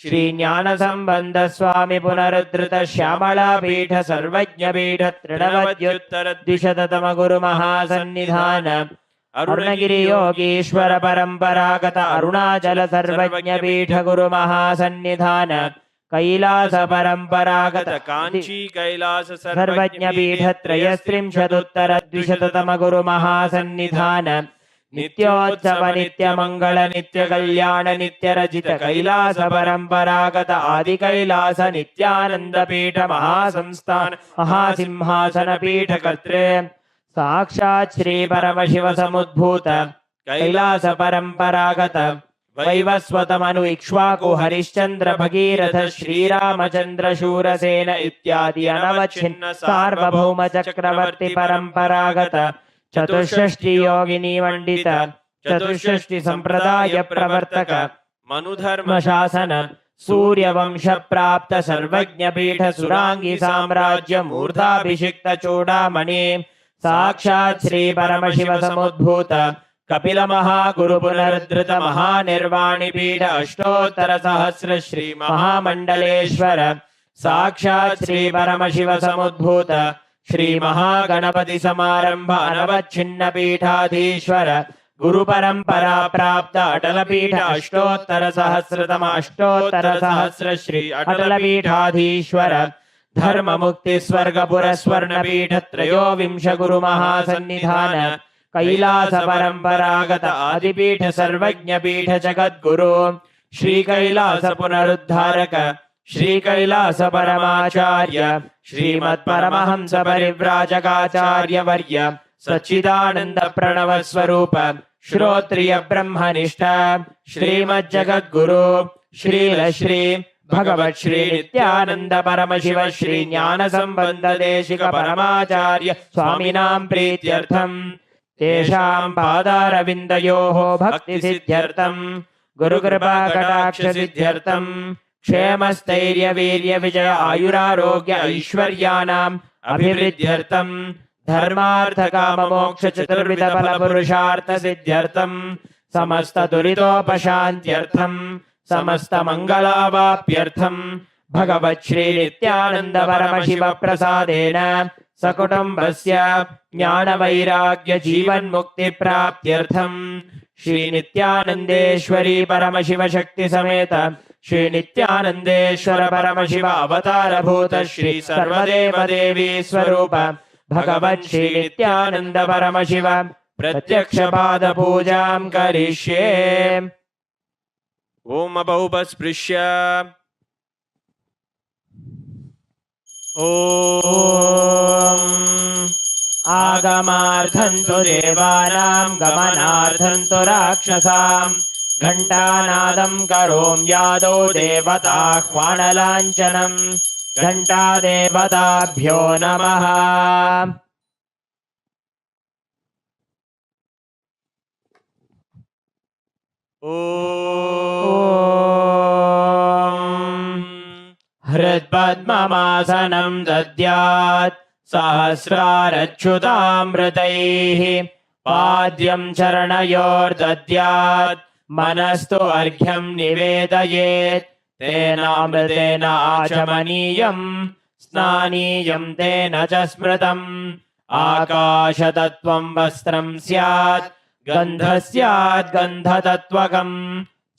श्री ज्ञान संबंध स्वामी पुनरुद्धृत श्यामला पीठ सर्वज्ञ पीठ तृणवद्युत्तर द्विशततम गुरु महासन्निधान अरुणगिरि योगीश्वर परंपरागत अरुणाचल सर्वज्ञ पीठ गुरु महासन्निधान कैलास परंपरागत कांची कैलास सर्वज्ञ पीठ त्रयस्त्रिंशदुत्तर द्विशततम गुरु महासन्निधान नित्योत्सव नित्यमंगल नित्यकल्याण नित्यरजित कैलास परंपरागत आदि कैलास नित्यानंद पीठ महासंस्थान महासिंहासन पीठ कर्त्रे साक्षात् श्री परमशिव समुद्भूत कैलास परंपरागत वैवस्वतमनु इक्ष्वाकु हरिश्चंद्र भगीरथ श्रीरामचंद्र शूरसेन इत्यादि अनवच्छिन्न सार्वभौम चक्रवर्ती परंपरागत चतुष्षष्टि योगिनी मंडित चतुष्षष्टि संप्रदाय प्रवर्तक मनुधर्म शासन सूर्यवंश प्राप्त सर्वज्ञ पीठ सुरांगी साम्राज्य मूर्धाभिषिक्त चूड़ामणि साक्षात् श्री परमशिव समुद्भूत कपिल महागुरु पुनरुद्धृत महानिर्वाणि पीठ अष्टोत्तर सहस्र श्री महामंडलेश्वर साक्षात् श्री परमशिव समुद्भूत श्री महागणपति समारंभ अनवच्छिन्न पीठाधीश्वर गुरु परंपरा प्राप्त अटल पीठ अष्टोत्तर सहस्र श्री अटल पीठाधीश्वर धर्म मुक्ति स्वर्ग पुरस्वर्ण पीठ त्रयोविंश गुरु महासन्निधान कैलास परंपरागत आदिपीठ सर्वज्ञ पीठ जगद्गुरु श्री कैलास पुनरुद्धारक श्री कैलास परमाचार्य श्रीमत् परमहंस परिव्राजकाचार्य वर्य सच्चिदानंद प्रणव स्वरूप श्रोत्रिय ब्रह्मनिष्ठ श्रीमत् जगद्गुरु श्रील श्री भगवत श्री नित्यानंद परमशिव श्री ज्ञान संबंध देशिक परमाचार्य स्वामिनां प्रीत्यर्थम तेषां पादारविन्दयोः भक्ति सिद्ध्यर्थं गुरुकृपा कटाक्ष सिद्ध्यर्थं क्षेमस्थैर्य वीर्य विजय आयुरारोग्य ऐश्वर्याणाम् अभिवृद्ध्यर्थं धर्मार्थ काम मोक्ष चतुर्विध फल पुरुषार्थ सिद्ध्यर्थं समस्त दुरितोपशान्त्यर्थं समस्त मंगलावाप्यर्थं भगवत् श्री नित्यानंद परमशिव प्रसादेन सकुटुम्बस्य ज्ञान वैराग्य जीवन मुक्ति प्राप्त्यर्थं श्री नित्यानंदेश्वरी परमशिव शक्ति समेत श्री नित्यानंदेश्वर परमशिव अवतार भूत श्री सर्वदेव देवी स्वरूप भगवत् श्री नित्यानंद परमशिव प्रत्यक्ष पाद पूजां करिष्ये। ओम अबौपस्पृश्य ओम आगमार्थं तु देवानां गमनार्थं तु राक्षसां घण्टानादं करोम्यादौ देवताह्वानलाञ्छनं घण्टादेवताभ्यो नमः। हृत्पद्ममासनं दद्यात् सहस्रारच्युतामृतैः पाद्यं चरणयोर्दद्यात् मनस्तु अर्घ्यं निवेदयेत् तेनामृतेन आचमनीयं स्नानीयं तेन च स्मृतम् आकाशतत्त्वं वस्त्रं स्यात् गन्धः स्यात् गन्धतत्त्वकम्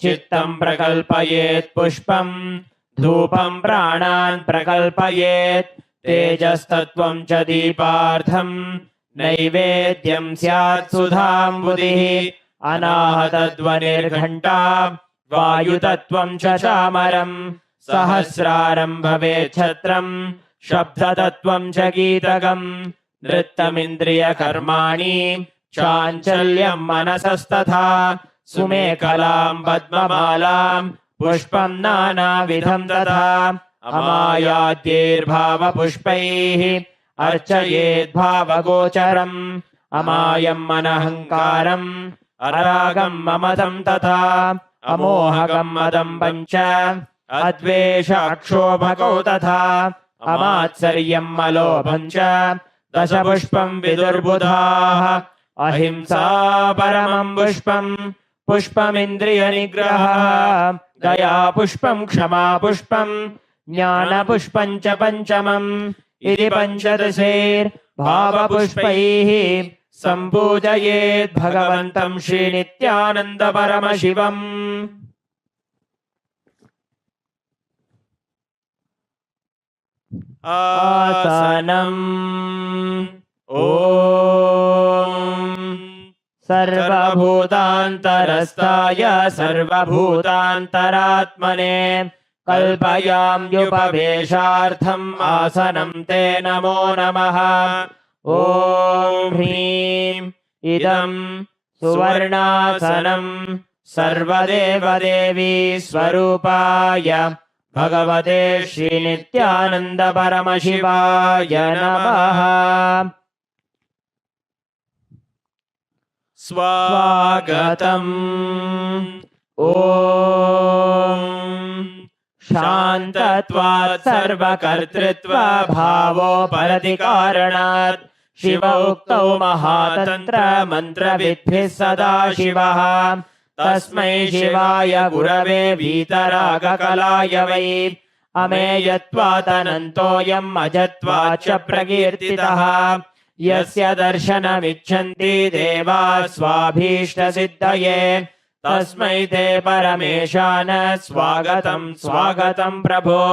चित्तं प्रकल्पयेत् पुष्पं धूपं प्राणान् प्रकल्पयेत् तेजस्तत्त्वं च दीपार्थं नैवेद्यं स्यात् सुधाम्बुधिः अनाहतध्वनिर्घण्टा वायुतत्त्वं च चामरं सहस्रारं भवेत् छत्रं शब्दतत्त्वं च गीतकं नृत्तमिन्द्रियकर्माणि चाञ्चल्यं मनसस्तथा सुमेखलां पद्ममालां पुष्पं नानाविधं तथा अमायाद्यैर्भावपुष्पैः अर्चयेद् भावगोचरम् अमायं अनहङ्कारम् अरागं ममतं तथा अमोहगं मदं पञ्च अद्वेष अक्षोभकौ तथा अमात्सर्यं मलोभं च दशपुष्पं विदुर्बुधाः अहिंसा परमं पुष्पं पुष्पमिन्द्रियनिग्रहः दया पुष्पं क्षमा पुष्पं ज्ञानपुष्पं च पञ्चमम् इति पञ्चदशैर्भावपुष्पैः सम्पूजयेत् भगवन्तं श्रीनित्यानन्द परमशिवम्। आसनम् ॐ सर्वभूतान्तरस्थाय सर्वभूतान्तरात्मने कल्पयाम्युपवेशार्थम् आसनं ते नमो नमः। ॐ ह्रीं इदं सुवर्णासनं सर्वदेवदेवी स्वरूपाय भगवते श्रीनित्यानन्द परमशिवाय नमः। स्वागतम्। ॐ शान्तत्वात् सर्वकर्तृत्वभावोपरतिकारणात् शिव उक्तौ महातन्त्रमन्त्रविद्भिः सदा शिवः। तस्मै शिवाय गुरवे वीतरागकलाय वै अमेयत्वादनन्तोऽयम् अजत्वाच्च प्रकीर्तितः। यस्य दर्शनमिच्छन्ति देवाः स्वाभीष्टसिद्धये तस्मै ते परमेशान स्वागतं स्वागतं प्रभो।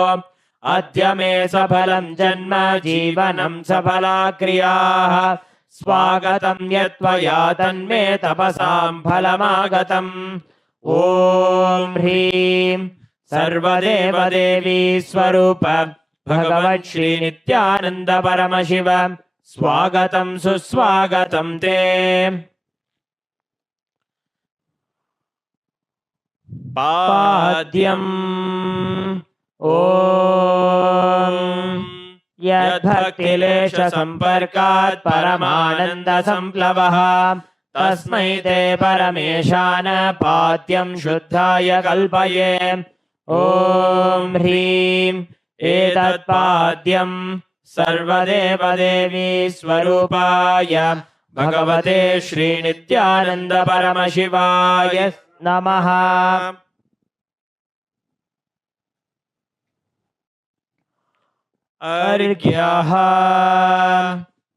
अद्य मे सफलं जन्म जीवनं सफला क्रियाः स्वागतं यत्त्वया तन्मे तपसां फलमागतम्। ॐ ह्रीं सर्वदेवदेवी स्वरूप भगवत् श्रीनित्यानन्द परमशिव स्वागतं सुस्वागतं ते। पाद्यम्। ॐ यद्भक्तिलेशसम्पर्कात् परमानन्दसंप्लवः तस्मै ते परमेशान पाद्यं शुद्धाय कल्पये। ॐ ह्रीं एतत्पाद्यं सर्वदेवदेवी स्वरूपाय भगवते श्रीनित्यानन्द परमशिवाय नमः। अर्घ्यः।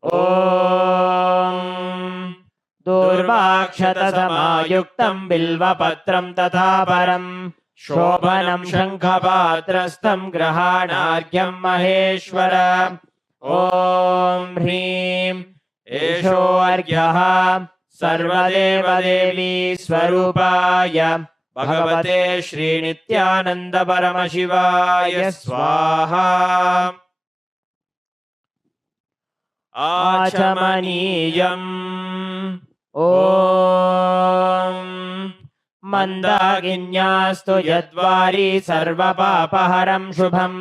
ॐ दूर्वाक्षतसमायुक्तं बिल्वपत्रं तथा परं शोभनं शङ्खपात्रस्थं ग्रहाणार्घ्यं महेश्वर। ॐ ह्रीं एषोऽर्घ्यः सर्वदेवदेवी स्वरूपाय भगवते श्रीनित्यानन्द परमशिवाय स्वाहा। आचमनीयम्। ॐ मन्दाकिन्यास्तु यद्वारी सर्वपापहरं शुभं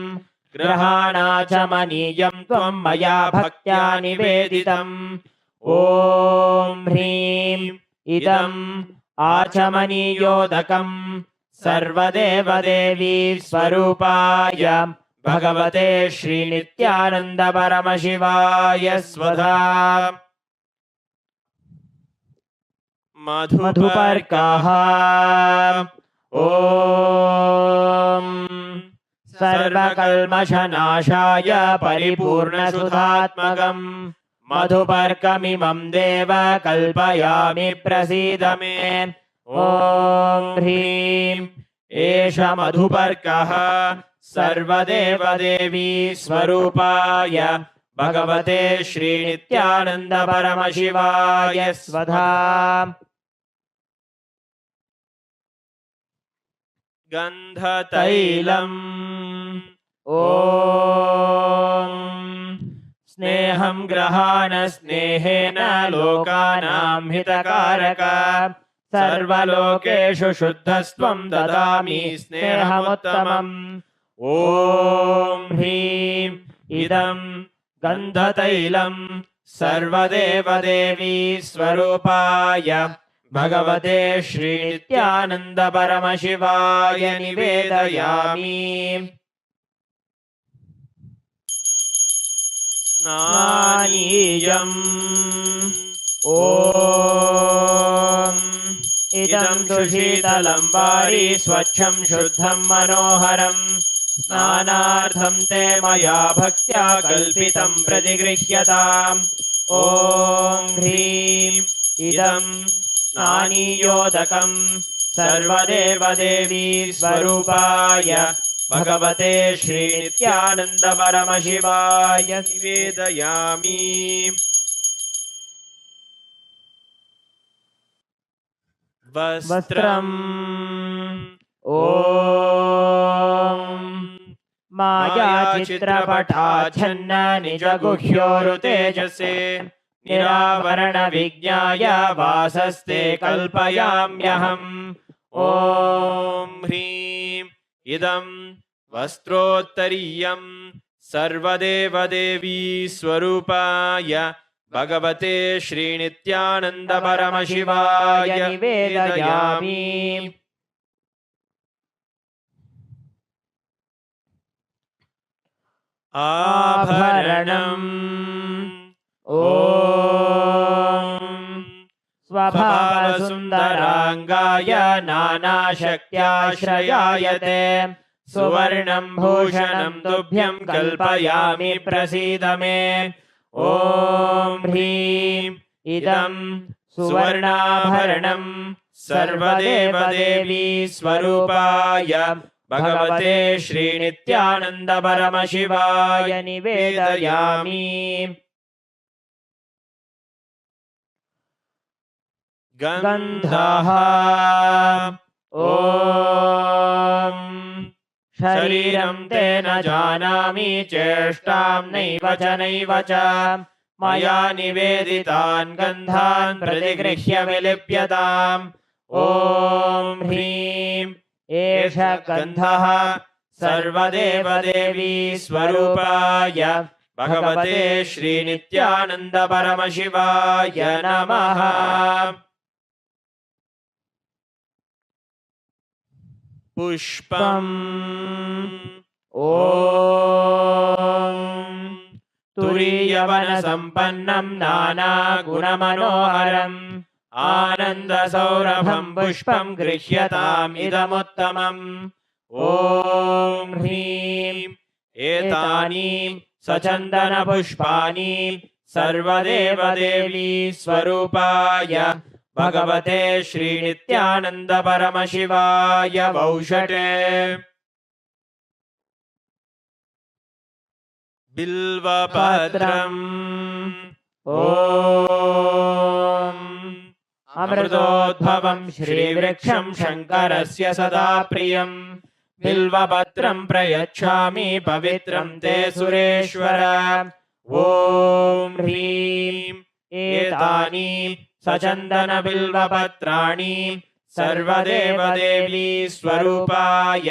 ग्रहाणाचमनीयं त्वं मया भक्त्या निवेदितम्। ॐ ह्रीं इदम् आचमनीयोदकम् सर्वदेवदेवी स्वरूपाय भगवते श्रीनित्यानन्द परमशिवाय स्वधा। मधुपर्कः। ॐ सर्वकल्मषनाशाय परिपूर्णसुधात्मकम् मधुपर्कमिमं देव कल्पयामि प्रसीद मे। ॐ ह्रीं एष मधुपर्कः सर्वदेवदेवी स्वरूपाय भगवते श्रीनित्यानन्द परमशिवाय स्वधा। गन्धतैलम्। ॐ स्नेहं ग्रहाण स्नेहेन लोकानां हितकारक सर्वलोकेषु शुद्धस्त्वं ददामि स्नेहमुत्तमम्। ॐ ह्रीं इदं गन्धतैलं सर्वदेवदेवी स्वरूपाय भगवते श्रीनित्यानन्द परमशिवाय निवेदयामि। स्नानीयम्। ॐ इदं सुशीतलं वारी स्वच्छं शुद्धं मनोहरम् स्नानार्थं ते मया भक्त्या कल्पितं प्रतिगृह्यताम्। ॐ ह्रीं इदं स्नानीयोदकं सर्वदेवदेवी स्वरूपाय भगवते श्रीनित्यानन्द परमशिवाय निवेदयामि। वस्त्रम् ॐ मायाचित्रपटाच्छन्न निजगुह्योरुतेजसे निरावरणविज्ञाय वासस्ते कल्पयाम्यहम् ॐ ह्रीं इदं वस्त्रोत्तरीयं सर्वदेवदेवी स्वरूपाय भगवते श्रीनित्यानन्द परमशिवाय निवेदयामि। आभरणम् ॐ स्वभावसुन्दराङ्गाय नानाशक्त्याश्रयायते सुवर्णं भूषणं तुभ्यं कल्पयामि प्रसीद मे। ॐ ह्रीं इदं सुवर्णाभरणं सर्वदेवदेवी स्वरूपाय भगवते श्रीनित्यानन्द परमशिवाय निवेदयामि। गन्धः ॐ शरीरं ते न जानामि चेष्टां नैव च मया निवेदितान् गन्धान् प्रतिगृह्य विलिप्यताम्। ॐ ह्रीं एष गन्धः सर्वदेवदेवी स्वरूपाय भगवते श्रीनित्यानन्द परमशिवाय नमः। पुष्पम् ॐ तुरीयवनसम्पन्नं नानागुणमनोहरम् आनन्दसौरभं पुष्पं गृह्यताम् इदमुत्तमम्। ॐ ह्रीं एतानि सचन्दनपुष्पाणि सर्वदेवदेवी स्वरूपाय भगवते श्रीनित्यानन्द परमशिवाय वौषटे। बिल्वपत्रम् ॐ अमृतोद्भवं श्रीवृक्षं शङ्करस्य सदा प्रियं बिल्वपत्रं प्रयच्छामि पवित्रं ते सुरेश्वर। ॐ ह्रीं एतानि सचन्दनबिल्वपत्राणि सर्वदेवदेवी स्वरूपाय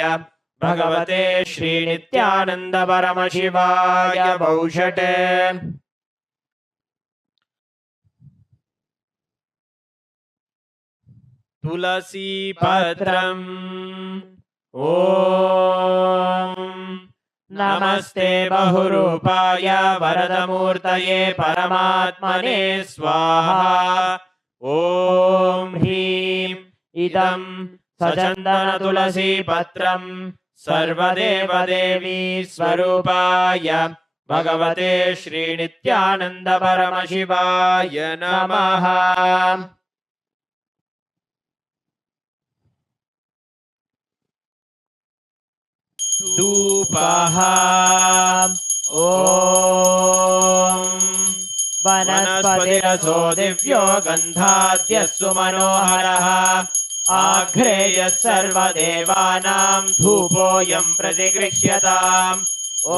भगवते श्रीनित्यानन्द परमशिवाय वौषटे। तुलसीपत्रम् ॐ नमस्ते बहुरूपाय वरदमूर्तये परमात्मने स्वाहा। ॐ ह्रीं इदं सचन्दनतुलसीपत्रं सर्वदेवदेवी स्वरूपाय भगवते श्रीनित्यानन्द परमशिवाय नमः। धूपः ॐ वनस्पतिरसो दिव्यो गन्धाद्यस्सु मनोहरः आघ्रेयः सर्वदेवानां धूपोऽयं प्रतिगृह्यताम्।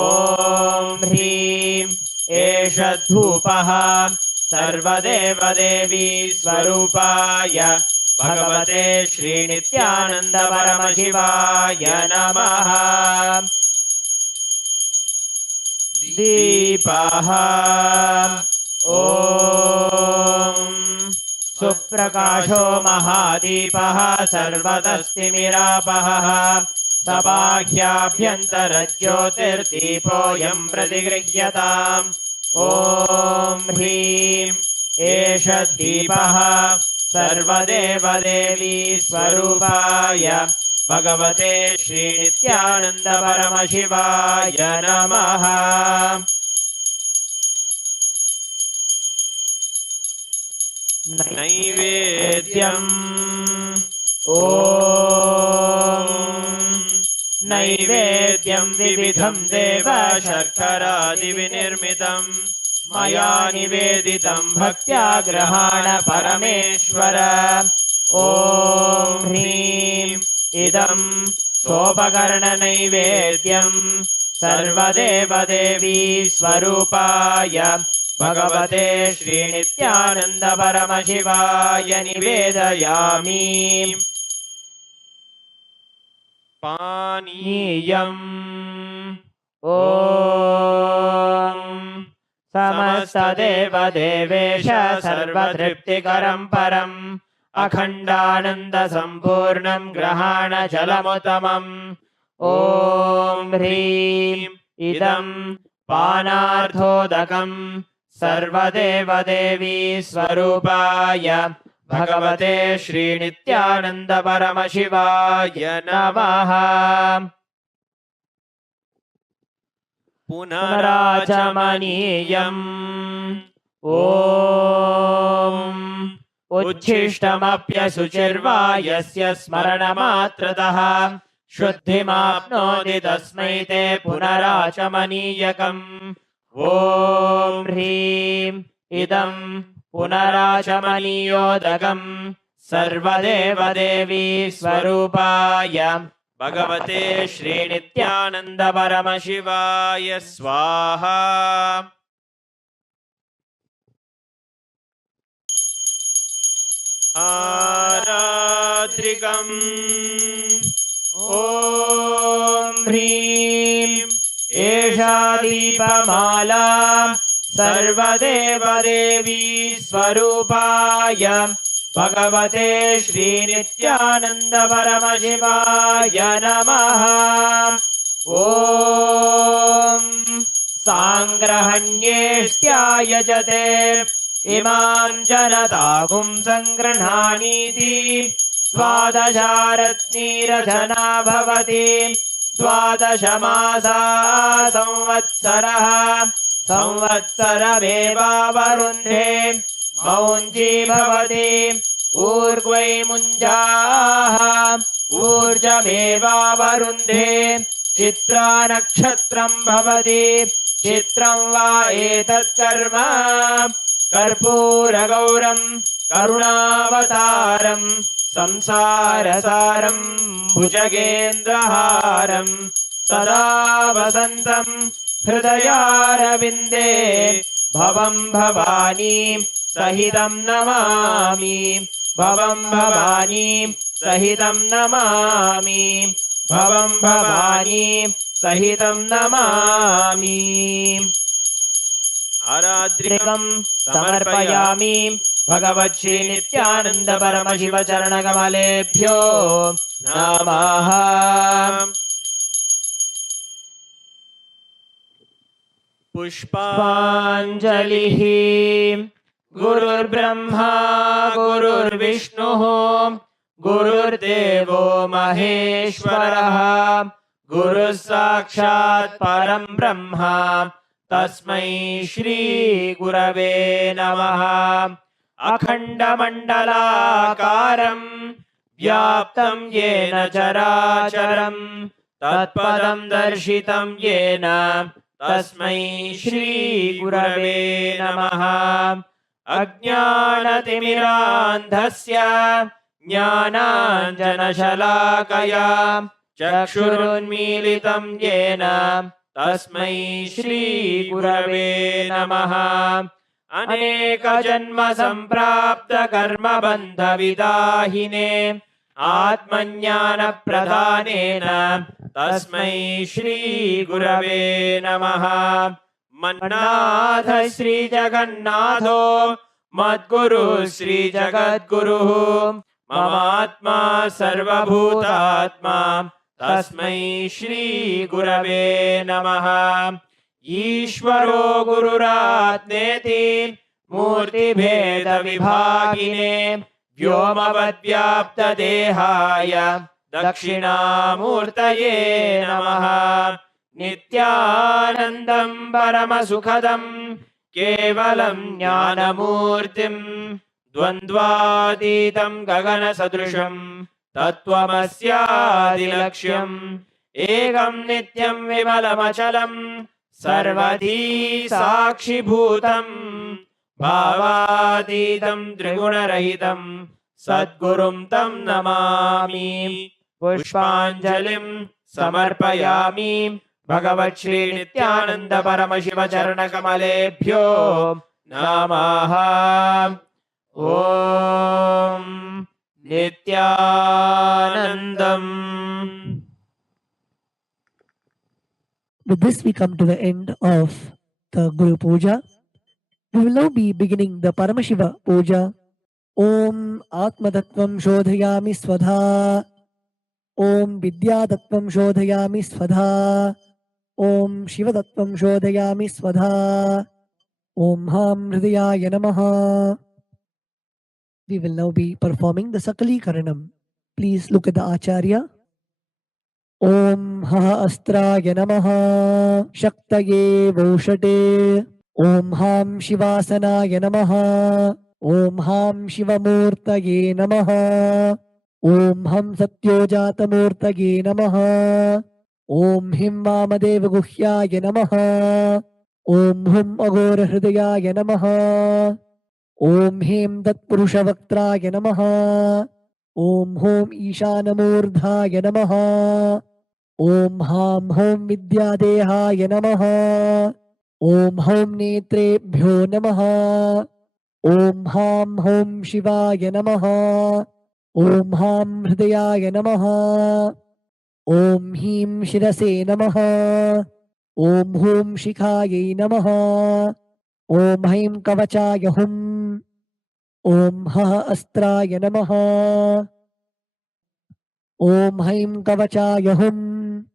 ॐ ह्रीं एष धूपः सर्वदेवदेवी स्वरूपाय भगवते श्रीनित्यानन्द परमशिवाय नमः। दीपः ॐ सुप्रकाशो महादीपः सर्वतस्तिमिरापहः सबाह्याभ्यन्तरज्योतिर्दीपोऽयं प्रतिगृह्यताम्। ॐ ह्रीं एष दीपः सर्वदेवदेवी स्वरूपाय भगवते श्रीनित्यानन्द परमशिवाय नमः। नैवेद्यम् ॐ नैवेद्यं विविधं देव शर्करादिविनिर्मितं मया निवेदितं भक्त्या गृहाण परमेश्वर। ॐ ॐ ह्रीं इदं सोपकरणनैवेद्यं सर्वदेवदेवी स्वरूपाय भगवते श्रीनित्यानन्दपरमशिवाय निवेदयामि। पानीयम् ॐ समस्तदेवदेवेश सर्वतृप्तिकरं परम् अखण्डानन्दसम्पूर्णं ग्रहाणजलमुत्तमम्। ॐ ह्रीं इदं पानार्थोदकं सर्वदेवदेवी स्वरूपाय भगवते श्रीनित्यानन्दपरमशिवाय नमः। पुनराचमनीयम् ॐ उच्छिष्टमप्यशुचिर्वा यस्य स्मरणमात्रतः शुद्धिमाप्नोति तस्मै ते पुनराचमनीयकम्। ॐ ह्रीं इदं पुनराचमनीयोदकम् सर्वदेवदेवी स्वरूपाय भगवते श्रीनित्यानन्दपरमशिवाय स्वाहा। आरात्रिकम् ॐ ह्रीं एषा दीपमाला सर्वदेवदेवी स्वरूपाय भगवते श्रीनित्यानन्दपरमशिवाय नमः। ॐ साङ्ग्रहण्येष्ट्यायजते इमां जनतागुं सङ्गृह्णानीति द्वादशारत्नीरचना भवति। द्वादशमासा संवत्सरः संवत्सरमेवावरुन्धे मौञ्जी भवति। ऊर्ध्वै मुञ्जाः ऊर्जमेवावरुन्धे। चित्रा नक्षत्रं भवति। चित्रं वा एतत् कर्म कर्पूरगौरं करुणावतारं संसारसारं भुजगेन्द्रहारं सदा वसन्तं हृदयारविन्दे भवं भवानी सहितं नमामि। भवं भवानी सहितं नमामि। भवं भवानी सहितं नमामि। आरात्रिकम् समर्पयामि भगवच्छ्री नित्यानंद परमशिव चरणकमलेभ्यो नमः। पुष्पाञ्जलिः। गुरुर्ब्रह्मा गुरुर्विष्णुः गुरुर्देवो महेश्वरः गुरुः साक्षात् परं ब्रह्म तस्मै श्री गुरवे नमः। अखण्डमण्डलाकारं व्याप्तं येन चराचरं तत्पदं दर्शितं येन तस्मै श्री गुरवे नमः। अज्ञानतिमिरान्धस्य ज्ञानाञ्जनशलाकया चक्षुरुन्मीलितं येन तस्मै श्री गुरवे नमः। अनेकजन्म सम्प्राप्त कर्मबन्धविदाहिने आत्मज्ञानप्रदानेन तस्मै श्री गुरवे नमः। मन्नाथ श्री जगन्नाथो मद्गुरु श्री जगद्गुरुः ममात्मा सर्वभूतात्मा तस्मै श्री गुरवे नमः। ईश्वरो गुरुरात्मेति मूर्तिभेदविभागिने व्योमवद्व्याप्तदेहाय दक्षिणामूर्तये नमः। नित्यानन्दं परमसुखदं केवलं ज्ञानमूर्तिं द्वन्द्वातीतं गगनसदृशं तत्त्वमस्यादिलक्ष्यम् एकं नित्यं विमलमचलं सर्वधी साक्षिभूतं भावातीतं त्रिगुणरहितं सद्गुरुं तं नमामि पुष्पाञ्जलिं समर्पयामि भगवच्छ्री नित्यानन्द परमशिव चरणकमलेभ्यो नमः ॐ नित्यानन्दम्. With this, we come to the end of the Guru Puja. We will now be beginning the Paramashiva Puja. Om Atmatattvam Shodhayami Swadha. Om Vidyatattvam Shodhayami Swadha. Om Shivatattvam Shodhayami Swadha. Om Ham Hridayaya Namaha. We will now be performing the Sakali Karanam. Please look at the Acharya. Om Ha Astraya Namaha Shaktaye Voshate. Om Ham Shivasanaya Namaha. Om Ham Shivamurtaye Namaha. Om Ham Satyojatamurtaye Namaha. Om Him Vamadeva Guhyaya Namaha. Om Hum Agora Hridayaya Namaha. Om Him Tatpurushavaktraya Namaha. Om Hum Ishanamurdhaya Namaha. Om Ham Hum Vidyadehaya Namaha. Om Hum Netrebhyo Namaha. Om Ham Hum Shivaya Namaha. Om Ham Hridayaya Namaha. Om Him Shirase Namaha. Om Hum Shikhaye Namaha. Om Haim Kavachaya Hum. Om Ha Astraya Namaha. Om Haim Kavachaya Hum.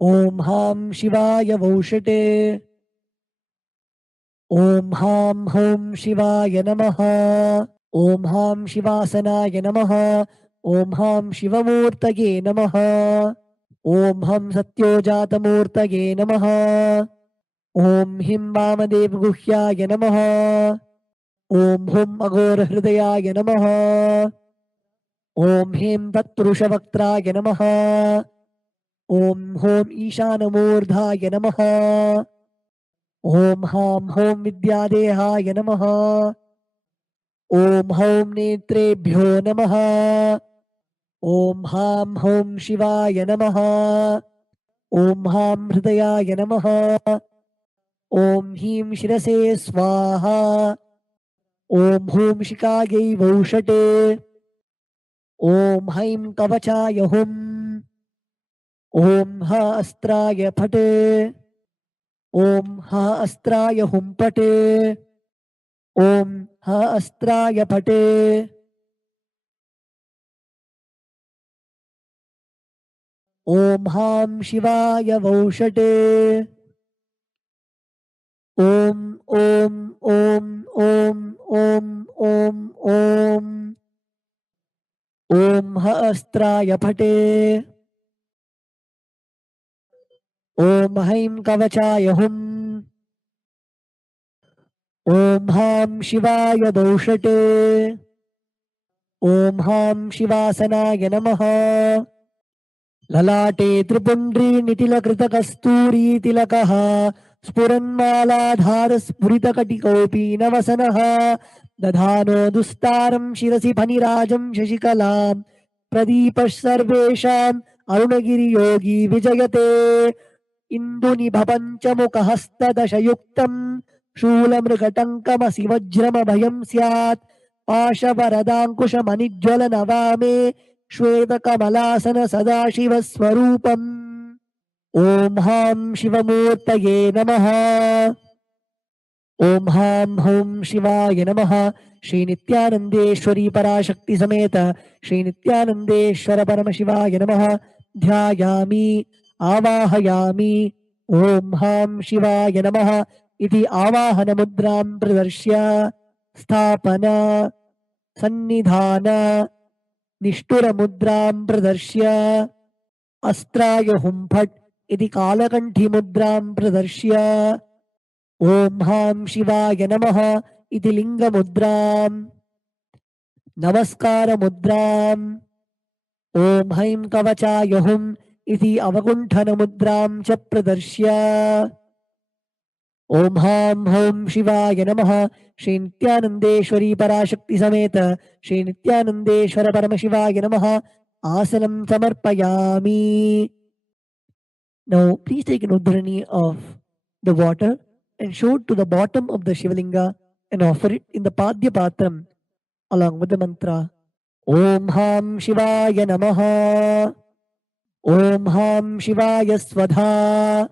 Om Ham Shivaya Voshate. Om Ham Hum Shivaya Namaha. Om Ham Shivasanaya Namaha. Om Ham Shivamurtaye Namaha. Om Ham Satyojatamurtaye Namaha. Om Him Vamadev Guhyaya Namaha. Om Hum Agora Hridayaya Namaha. Om Him Tatpurushavaktraya Namaha. Om Hum Ishanamurdhaya Namaha. Om Ham Hum Vidyadehaya Namaha. Om Hum Netrebhyo Namaha. Om Ham Hum Shivaya Namaha. Om Ham Hridayaya Namaha. Om Him Shirase Swaha. Om Hum Shikaye Voshate. Om Haim Kavachaya Hum. Om Ha Astraya Phate. Om Ha Astraya Hum Pate. Om Ha Astraya Phate. Om Ham Shivaya Voshate. Om Om Om Om Om Om Om. Om Ha Astraya Phate. Om Haim Kavachaya Hum. Om Ham Shivaya Doshate. Om Ham Shivasanaya Namaha. Lalate Tripundri Nitila Krita Kasturi Tilakaha. Spuranmaladhara Spuritakatikaupi Navasanaha. Dadhano Dustaram Shirasi Panirajam Shashikalam. Pradipash Sarvesham Arunagiri Yogi Vijayate. Induni Bhapanchamuka Hasta Dashayuktam. Shulamrikatankamasi Vajrama Bhayam Syat. Pashavaradankusha Manijwala Navame. Shvedakamalasana Sadashiva Swarupam. Om Ham Shivamurtaye Namaha. Om Ham Hum Shivaya Namaha. Shri Nithyanandeshwari Parashakti Sameta Shri Nithyanandeshwara Paramashivaya Namaha. Dhyayami Avahayami. Om Ham Shivaya Namaha. Iti Avahana Mudram Pradarshya. Sthapana Sannidhana Nishtura Mudram Pradarshya. Astraya Humphat Iti Kalakanthi Mudram Pradarshya. Om Ham Shivaya Namaha. Iti Linga Mudram. Namaskara Mudram. Om Haim Kavachaya Hum. Iti Avakunthana Mudram Cha Pradarshya. ॐ ह्रां शिवाय नमः श्री नित्यानन्देश्वरी पराशक्ति समेत श्री नित्यानन्देश्वर परमशिवाय नमः आसनं समर्पयामि. Now please take an udhrani of the water and show it to the bottom of the Shivalinga and offer it in the Padya Patram along with the mantra Om Ham Shivaya Namaha, Om Ham Shivaya Svadha,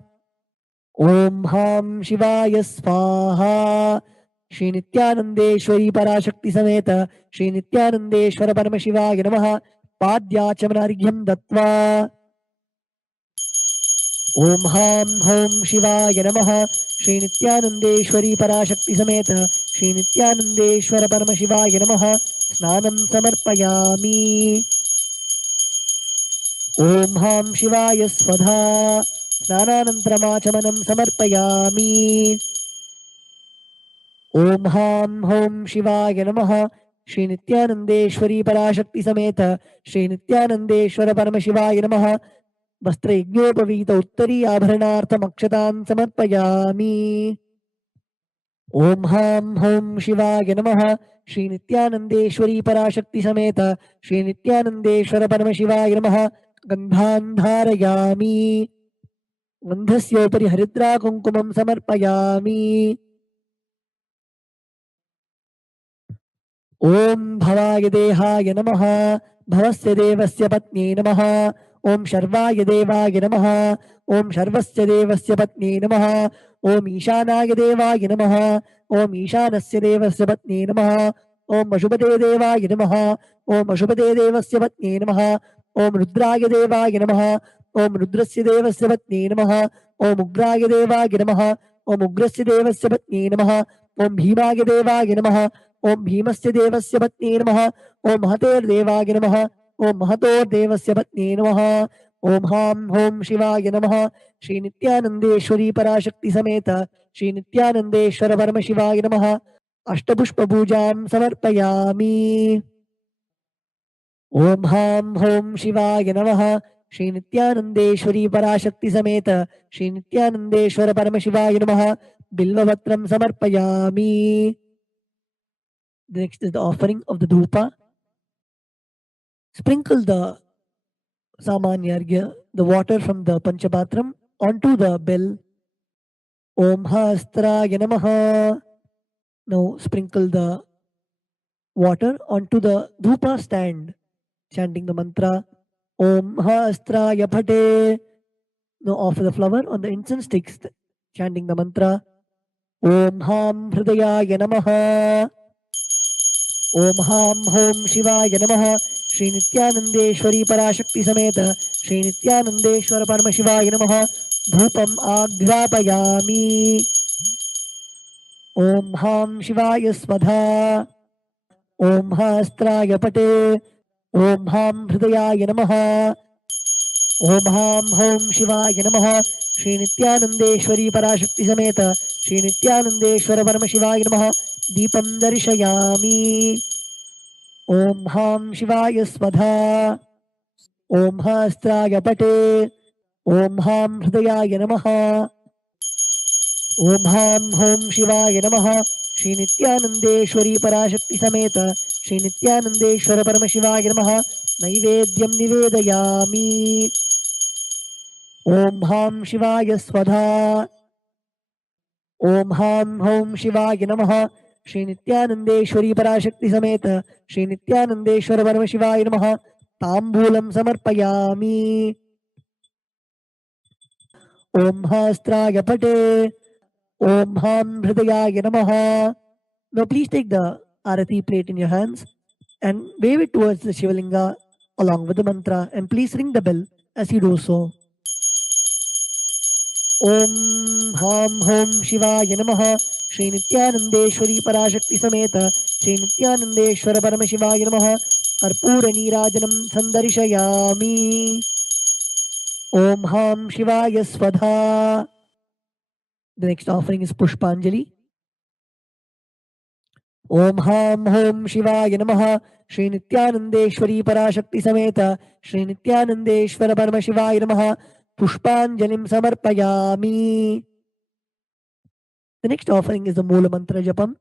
Om Ham Shivaya Svaha. Shri Nithyanandeshwari Parashakti Sameta Shri Nithyanandeshwara Paramashivaya Namaha Padyachamaryam Dattva. Om Ham Shivaya Namaha Shri Nithyanandeshwari Parashakti Sameta Shri Nithyanandeshwara Paramashivaya Namaha Snanam Samarpayami. Om Ham Shivaya Svadha Snananantramachamanan Samarpayami. Om Shivaya Namaha Shri Nithyanandeshwari Parashakti Sameta Shri Nithyanandeshwara Paramashivaya Namaha वस्त्रयज्ञोपवीत उत्तरी आभरणार्थमक्षतान् समर्पयामि. ॐ ह्रां शिवाय नमः श्री नित्यानन्देश्वरी पराशक्ति समेत श्री नित्यानन्देश्वर परमशिवाय नमः. गन्धान् धारयामि. गन्धस्योपरि हरिद्रा कुङ्कुमं समर्पयामि. ॐ भवाय देहाय नमः भवस्य देवस्य पत्न्यै नमः. ॐ शर्वाय देवाय नमः. ॐ शर्वस्य देवस्य पत्न्यै नमः. ॐ ईशानाय देवाय नमः. ॐ ईशानस्य देवस्य पत्न्यै नमः. ॐ अशुभते देवाय नमः. ॐ अशुभते देवस्य पत्न्यै नमः. ॐ रुद्राय देवाय नमः. ॐ रुद्रस्य देवस्य पत्न्यै नमः. ॐ उग्राय देवाय नमः. ॐ उग्रस्य देवस्य पत्न्यै नमः. ॐ भीमाय देवाय नमः. ॐ भीमस्य देवस्य पत्न्यै नमः. ॐ महतेर्देवाय नमः. ॐ महतोर्देवस्य पत्न्यै नमः. ॐ ह्रां शिवाय नमः श्री नित्यानन्देश्वरी पराशक्ति समेत श्री नित्यानन्देश्वर परमशिवाय नमः. अष्टपुष्पपूजां समर्पयामि. ॐ ह्रां शिवाय नमः श्री नित्यानन्देश्वरी पराशक्ति समेत श्री नित्यानन्देश्वर परमशिवाय नमः. बिल्वपत्रं समर्पयामि. Next is the offering of the dhupa. Sprinkle the samanyargya, the water from the panchapatram, onto the bell. Om Hastraya Namaha. Now sprinkle the water onto the dhupa stand, chanting the mantra Om Hastraya Phate. Now offer the flower on the incense sticks, chanting the mantra Om Ham Hridayaya Namaha. Om Ham Shivaya Namaha Shri Nithyanandeshwari Parashakti Sameta Shri Nithyanandeshwara Paramashivaya Namaha. Dhupam Aghrapayami. Om Ham Shivaya Svadha. Om Hastraya Pate. Om Ham Hridayaya Namaha. Om Ham Shivaya Namaha Shri Nithyanandeshwari Parashakti Sameta Shri Nithyanandeshwara Paramashivaya Namaha. Deepam Darshayami. Om Ham Shivaya Svadha. Om Hastraya Pate. Om Ham Hridayaya Namaha. Om Shivaya Namaha Shri Nithyanandeshwari Parashakti Sameta Shri Nithyanandeshwara Paramashivaya Namaha. Naivedyam Nivedayami. Om Shivaya Svadha. Om Shivaya Namaha Shri Nithyanandeshwari Parashakti Sameta Shri Nithyanandeshwara Paramashivaya Namaha. Tambulam Samarpayami. Om Hastraya Pate. Om Hridayaya Namaha. Now please take the arati plate in your hands and wave it towards the Shivalinga along with the mantra, and please ring the bell as you do so. Om Shivaya Namaha Shri Nithyanandeshwari Parashakti Sameta Shri Nithyanandeshwara Paramashivaya Namaha. Karpura Neerajanam Sandarishayami. Om Shivaya Svadha. The next offering is Pushpanjali. Om Shivaya Namaha Shri Nithyanandeshwari Parashakti Sameta Shri Nithyanandeshwara Paramashivaya Namaha. Pushpanjalim Samarpayami. The next offering is the Mula Mantra Japam.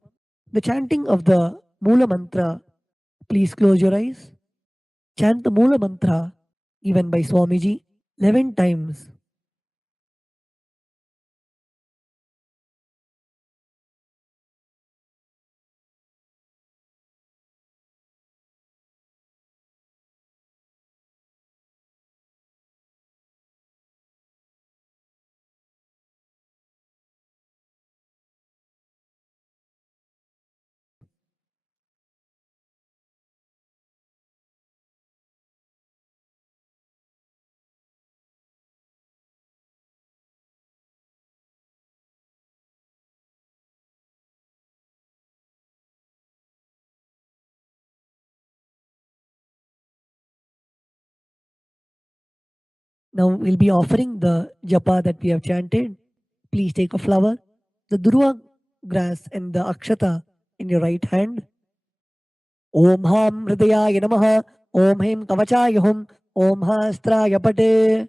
The chanting of the Mula Mantra. Please close your eyes. Chant the Mula Mantra given by Swamiji 11 times. Now we'll be offering the japa that we have chanted. Please take a flower, the durva grass and the akshata in your right hand. Om Ham Hridayaya Namaha, Om Hem Kavachaya Hum, Om Hastraya Pate.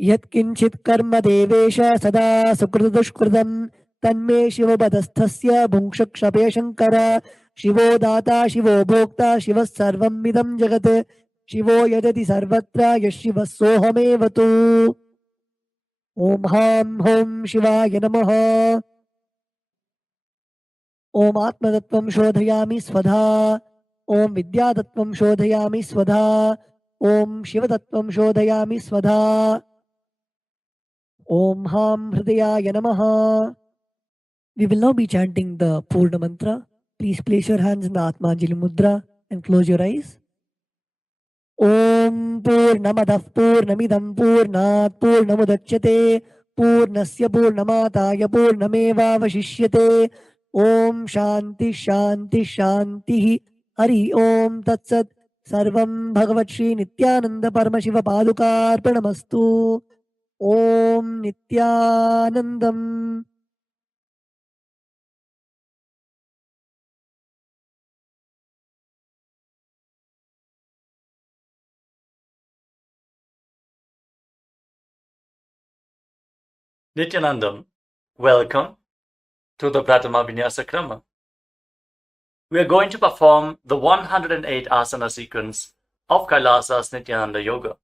Yatkinchit karma devesha sada sukrudushkrudam तन्मे शिवपदस्थस्य भुङ्क्षक्षपे शङ्कर शिवो दाता शिवो भोक्ता शिवः सर्वमिदं जगत् शिवो यजति सर्वत्र यः शिवः सोऽहमेव तु ॐ हां हों शिवाय नमः ॐ आत्मतत्त्वं शोधयामि स्वधा ॐ विद्यातत्त्वं शोधयामि स्वधा ॐ शिवतत्त्वं शोधयामि स्वधा ॐ हां हृदयाय नमः. We will now be chanting the Purna Mantra. Please place your hands in the Atmanjali Mudra and close your eyes. Om Purnamadah Purnamidam Purnat Purnamudachyate Purnasya Purnamataya Purnamevavashishyate Om Shanti Shanti Shanti Hari Om Tatsat Sarvam Bhagavat Sri Nithyananda Paramashiva Padukarpanamastu Om Nithyanandam. Nithyanandam, welcome to the Prathama Vinyasa Krama. We are going to perform the 108 asana sequence of KAILASA's Nithyananda Yoga.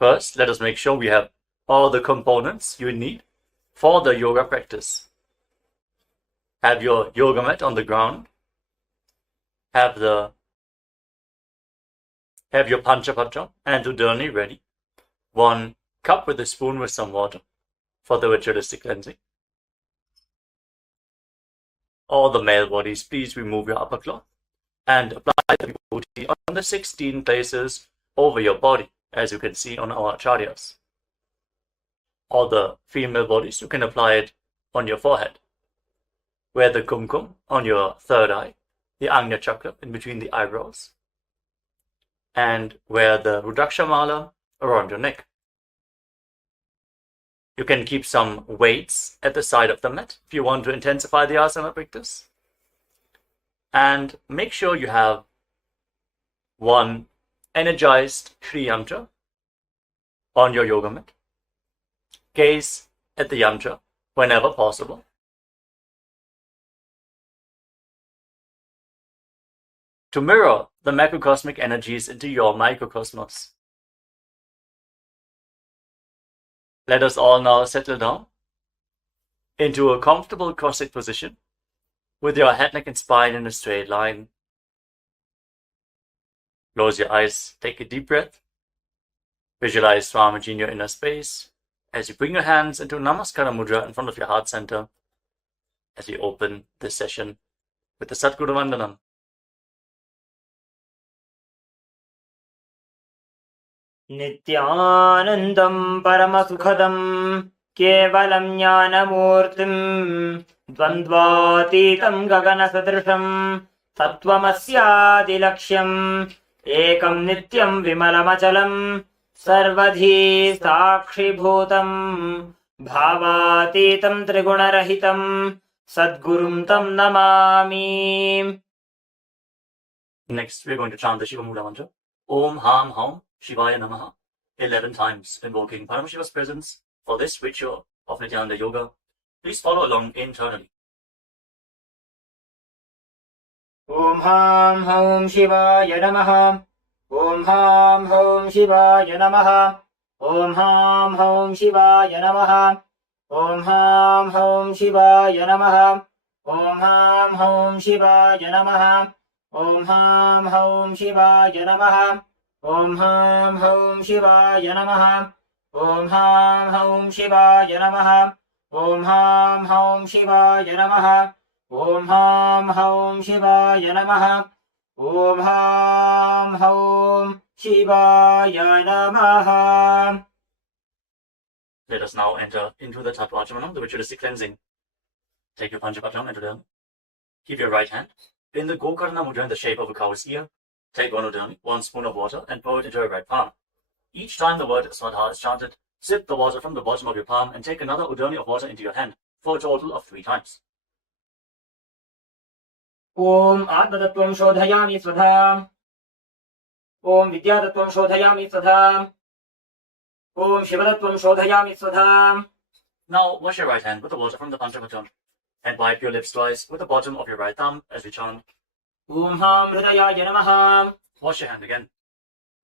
First, let us make sure we have all the components you need for the yoga practice. Have your yoga mat on the ground. Have your Panchapatra and Udani ready. 1 cup with a spoon with some water for the ritualistic cleansing. All the male bodies, please remove your upper cloth and apply the vibhuti on the 16 places over your body, as you can see on our acharyas. All the female bodies, you can apply it on your forehead. Wear the kumkum on your third eye, the Agnya chakra in between the eyebrows, and wear the Rudraksha mala around your neck. You can keep some weights at the side of the mat if you want to intensify the asana practice. And make sure you have 1 energized Shri Yantra on your yoga mat. Gaze at the yantra whenever possible. To mirror the macrocosmic energies into your microcosmos. Let us all now settle down into a comfortable cross-legged position with your head, neck and spine in a straight line. Close your eyes, take a deep breath. Visualize Swamiji in your inner space as you bring your hands into Namaskara Mudra in front of your heart center as we open this session with the Satguru Vandanam. नित्यानन्दं परमसुखदं केवलं ज्ञानमूर्तिं द्वन्द्वातीतं गगनसदृशं तत्त्वमस्यादिलक्ष्यम् एकं नित्यं विमलमचलं सर्वधी साक्षिभूतं भावातीतं त्रिगुणरहितं सद्गुरुं तं Namami. Next, we are going to chant the Shiva Mula mantra. Om Ham Hum Shivaya Namaha 11 times, invoking Paramashiva's presence for this ritual of Nithyananda Yoga. Please follow along internally. ॐ हां हौं शिवाय नमः ॐ हां हौं शिवाय नमः ॐ हां हौं शिवाय नमः ॐ हां हौं शिवाय नमः ॐ हां हौं शिवाय नमः ॐ हां हौं शिवाय नमः ॐ हां हौं शिवाय नमः ॐ हां हौं शिवाय नमः ॐ हां हौं शिवाय नमः ॐ हां हौं शिवाय नमः ॐ हां हौं शिवाय नमः. Let us now enter into the Tattva, the ritualistic cleansing. Take your Panchapatam and Udami. Keep your right hand in the Gokarna Mudra in the shape of a cow's ear. Take one Udami, 1 spoon of water, and pour it into your right palm. Each time the word Swadha is chanted, sip the water from the bottom of your palm and take another Udami of water into your hand for a total of 3 times. ॐ आत्मतत्त्वं शोधयामि स्वधा ॐ विद्यातत्त्वं शोधयामि स्वधा ॐ शिवतत्त्वं शोधयामि स्वधा. Now wash your right hand with the water from the Panchapatam and wipe your lips twice with the bottom of your right thumb as we chant. ॐ हां हृदयाय नमः. Wash your hand again.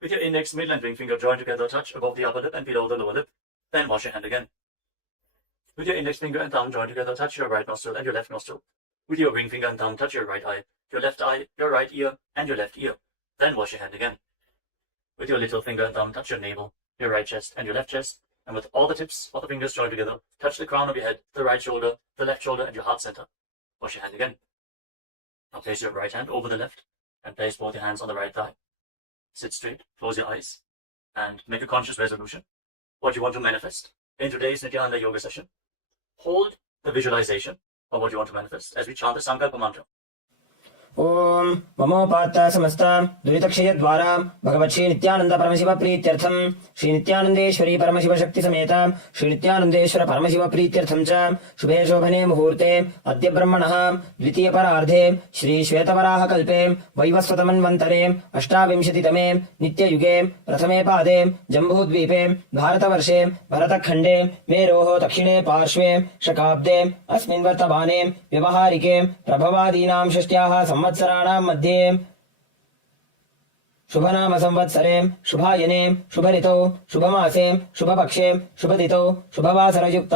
With your index, middle and ring finger joined together, touch above the upper lip and below the lower lip. Then wash your hand again. With your index finger and thumb joined together, touch your right nostril and your left nostril. With your ring finger and thumb, touch your right eye, your right ear, and your left ear. Then wash your hand again. With your little finger and thumb, touch your navel, your right chest, and your left chest. And with all the tips of the fingers joined together, touch the crown of your head, the right shoulder, the left shoulder, and your heart center. Wash your hand again. Now place your right hand over the left and place both your hands on the right thigh. Sit straight, close your eyes, and make a conscious resolution. What you want to manifest in today's Nithyananda Yoga session. Hold the visualization of what you want to manifest as we chant the Sankalpa mantra. ॐ ममोपात्त समस्त दुरितक्षयद्वारा भगवत् श्री नित्यानंद परमशिव प्रीत्यर्थं श्री नित्यानंदेश्वरी परमशिव शक्ति समेत श्री नित्यानंदेश्वर परमशिव प्रीत्यर्थं च शुभे शोभने मुहूर्ते अद्य ब्रह्मणः द्वितीय परार्धे श्री श्वेतवराह कल्पे वैवस्वतमन्वन्तरे 28तमे नित्ययुगे प्रथमे पादे जम्बूद्वीपे भारतवर्षे भरतखण्डे मेरोः दक्षिणे पार्श्वे शकाब्दे अस्मिन् वर्तमाने व्यवहारिके प्रभवादीनां षष्ट्याः संवत्सराणां मध्ये शुभनाम संवत्सरे शुभायने शुभऋतौ शुभमासे शुभपक्षे शुभतिथौ शुभवासरयुक्त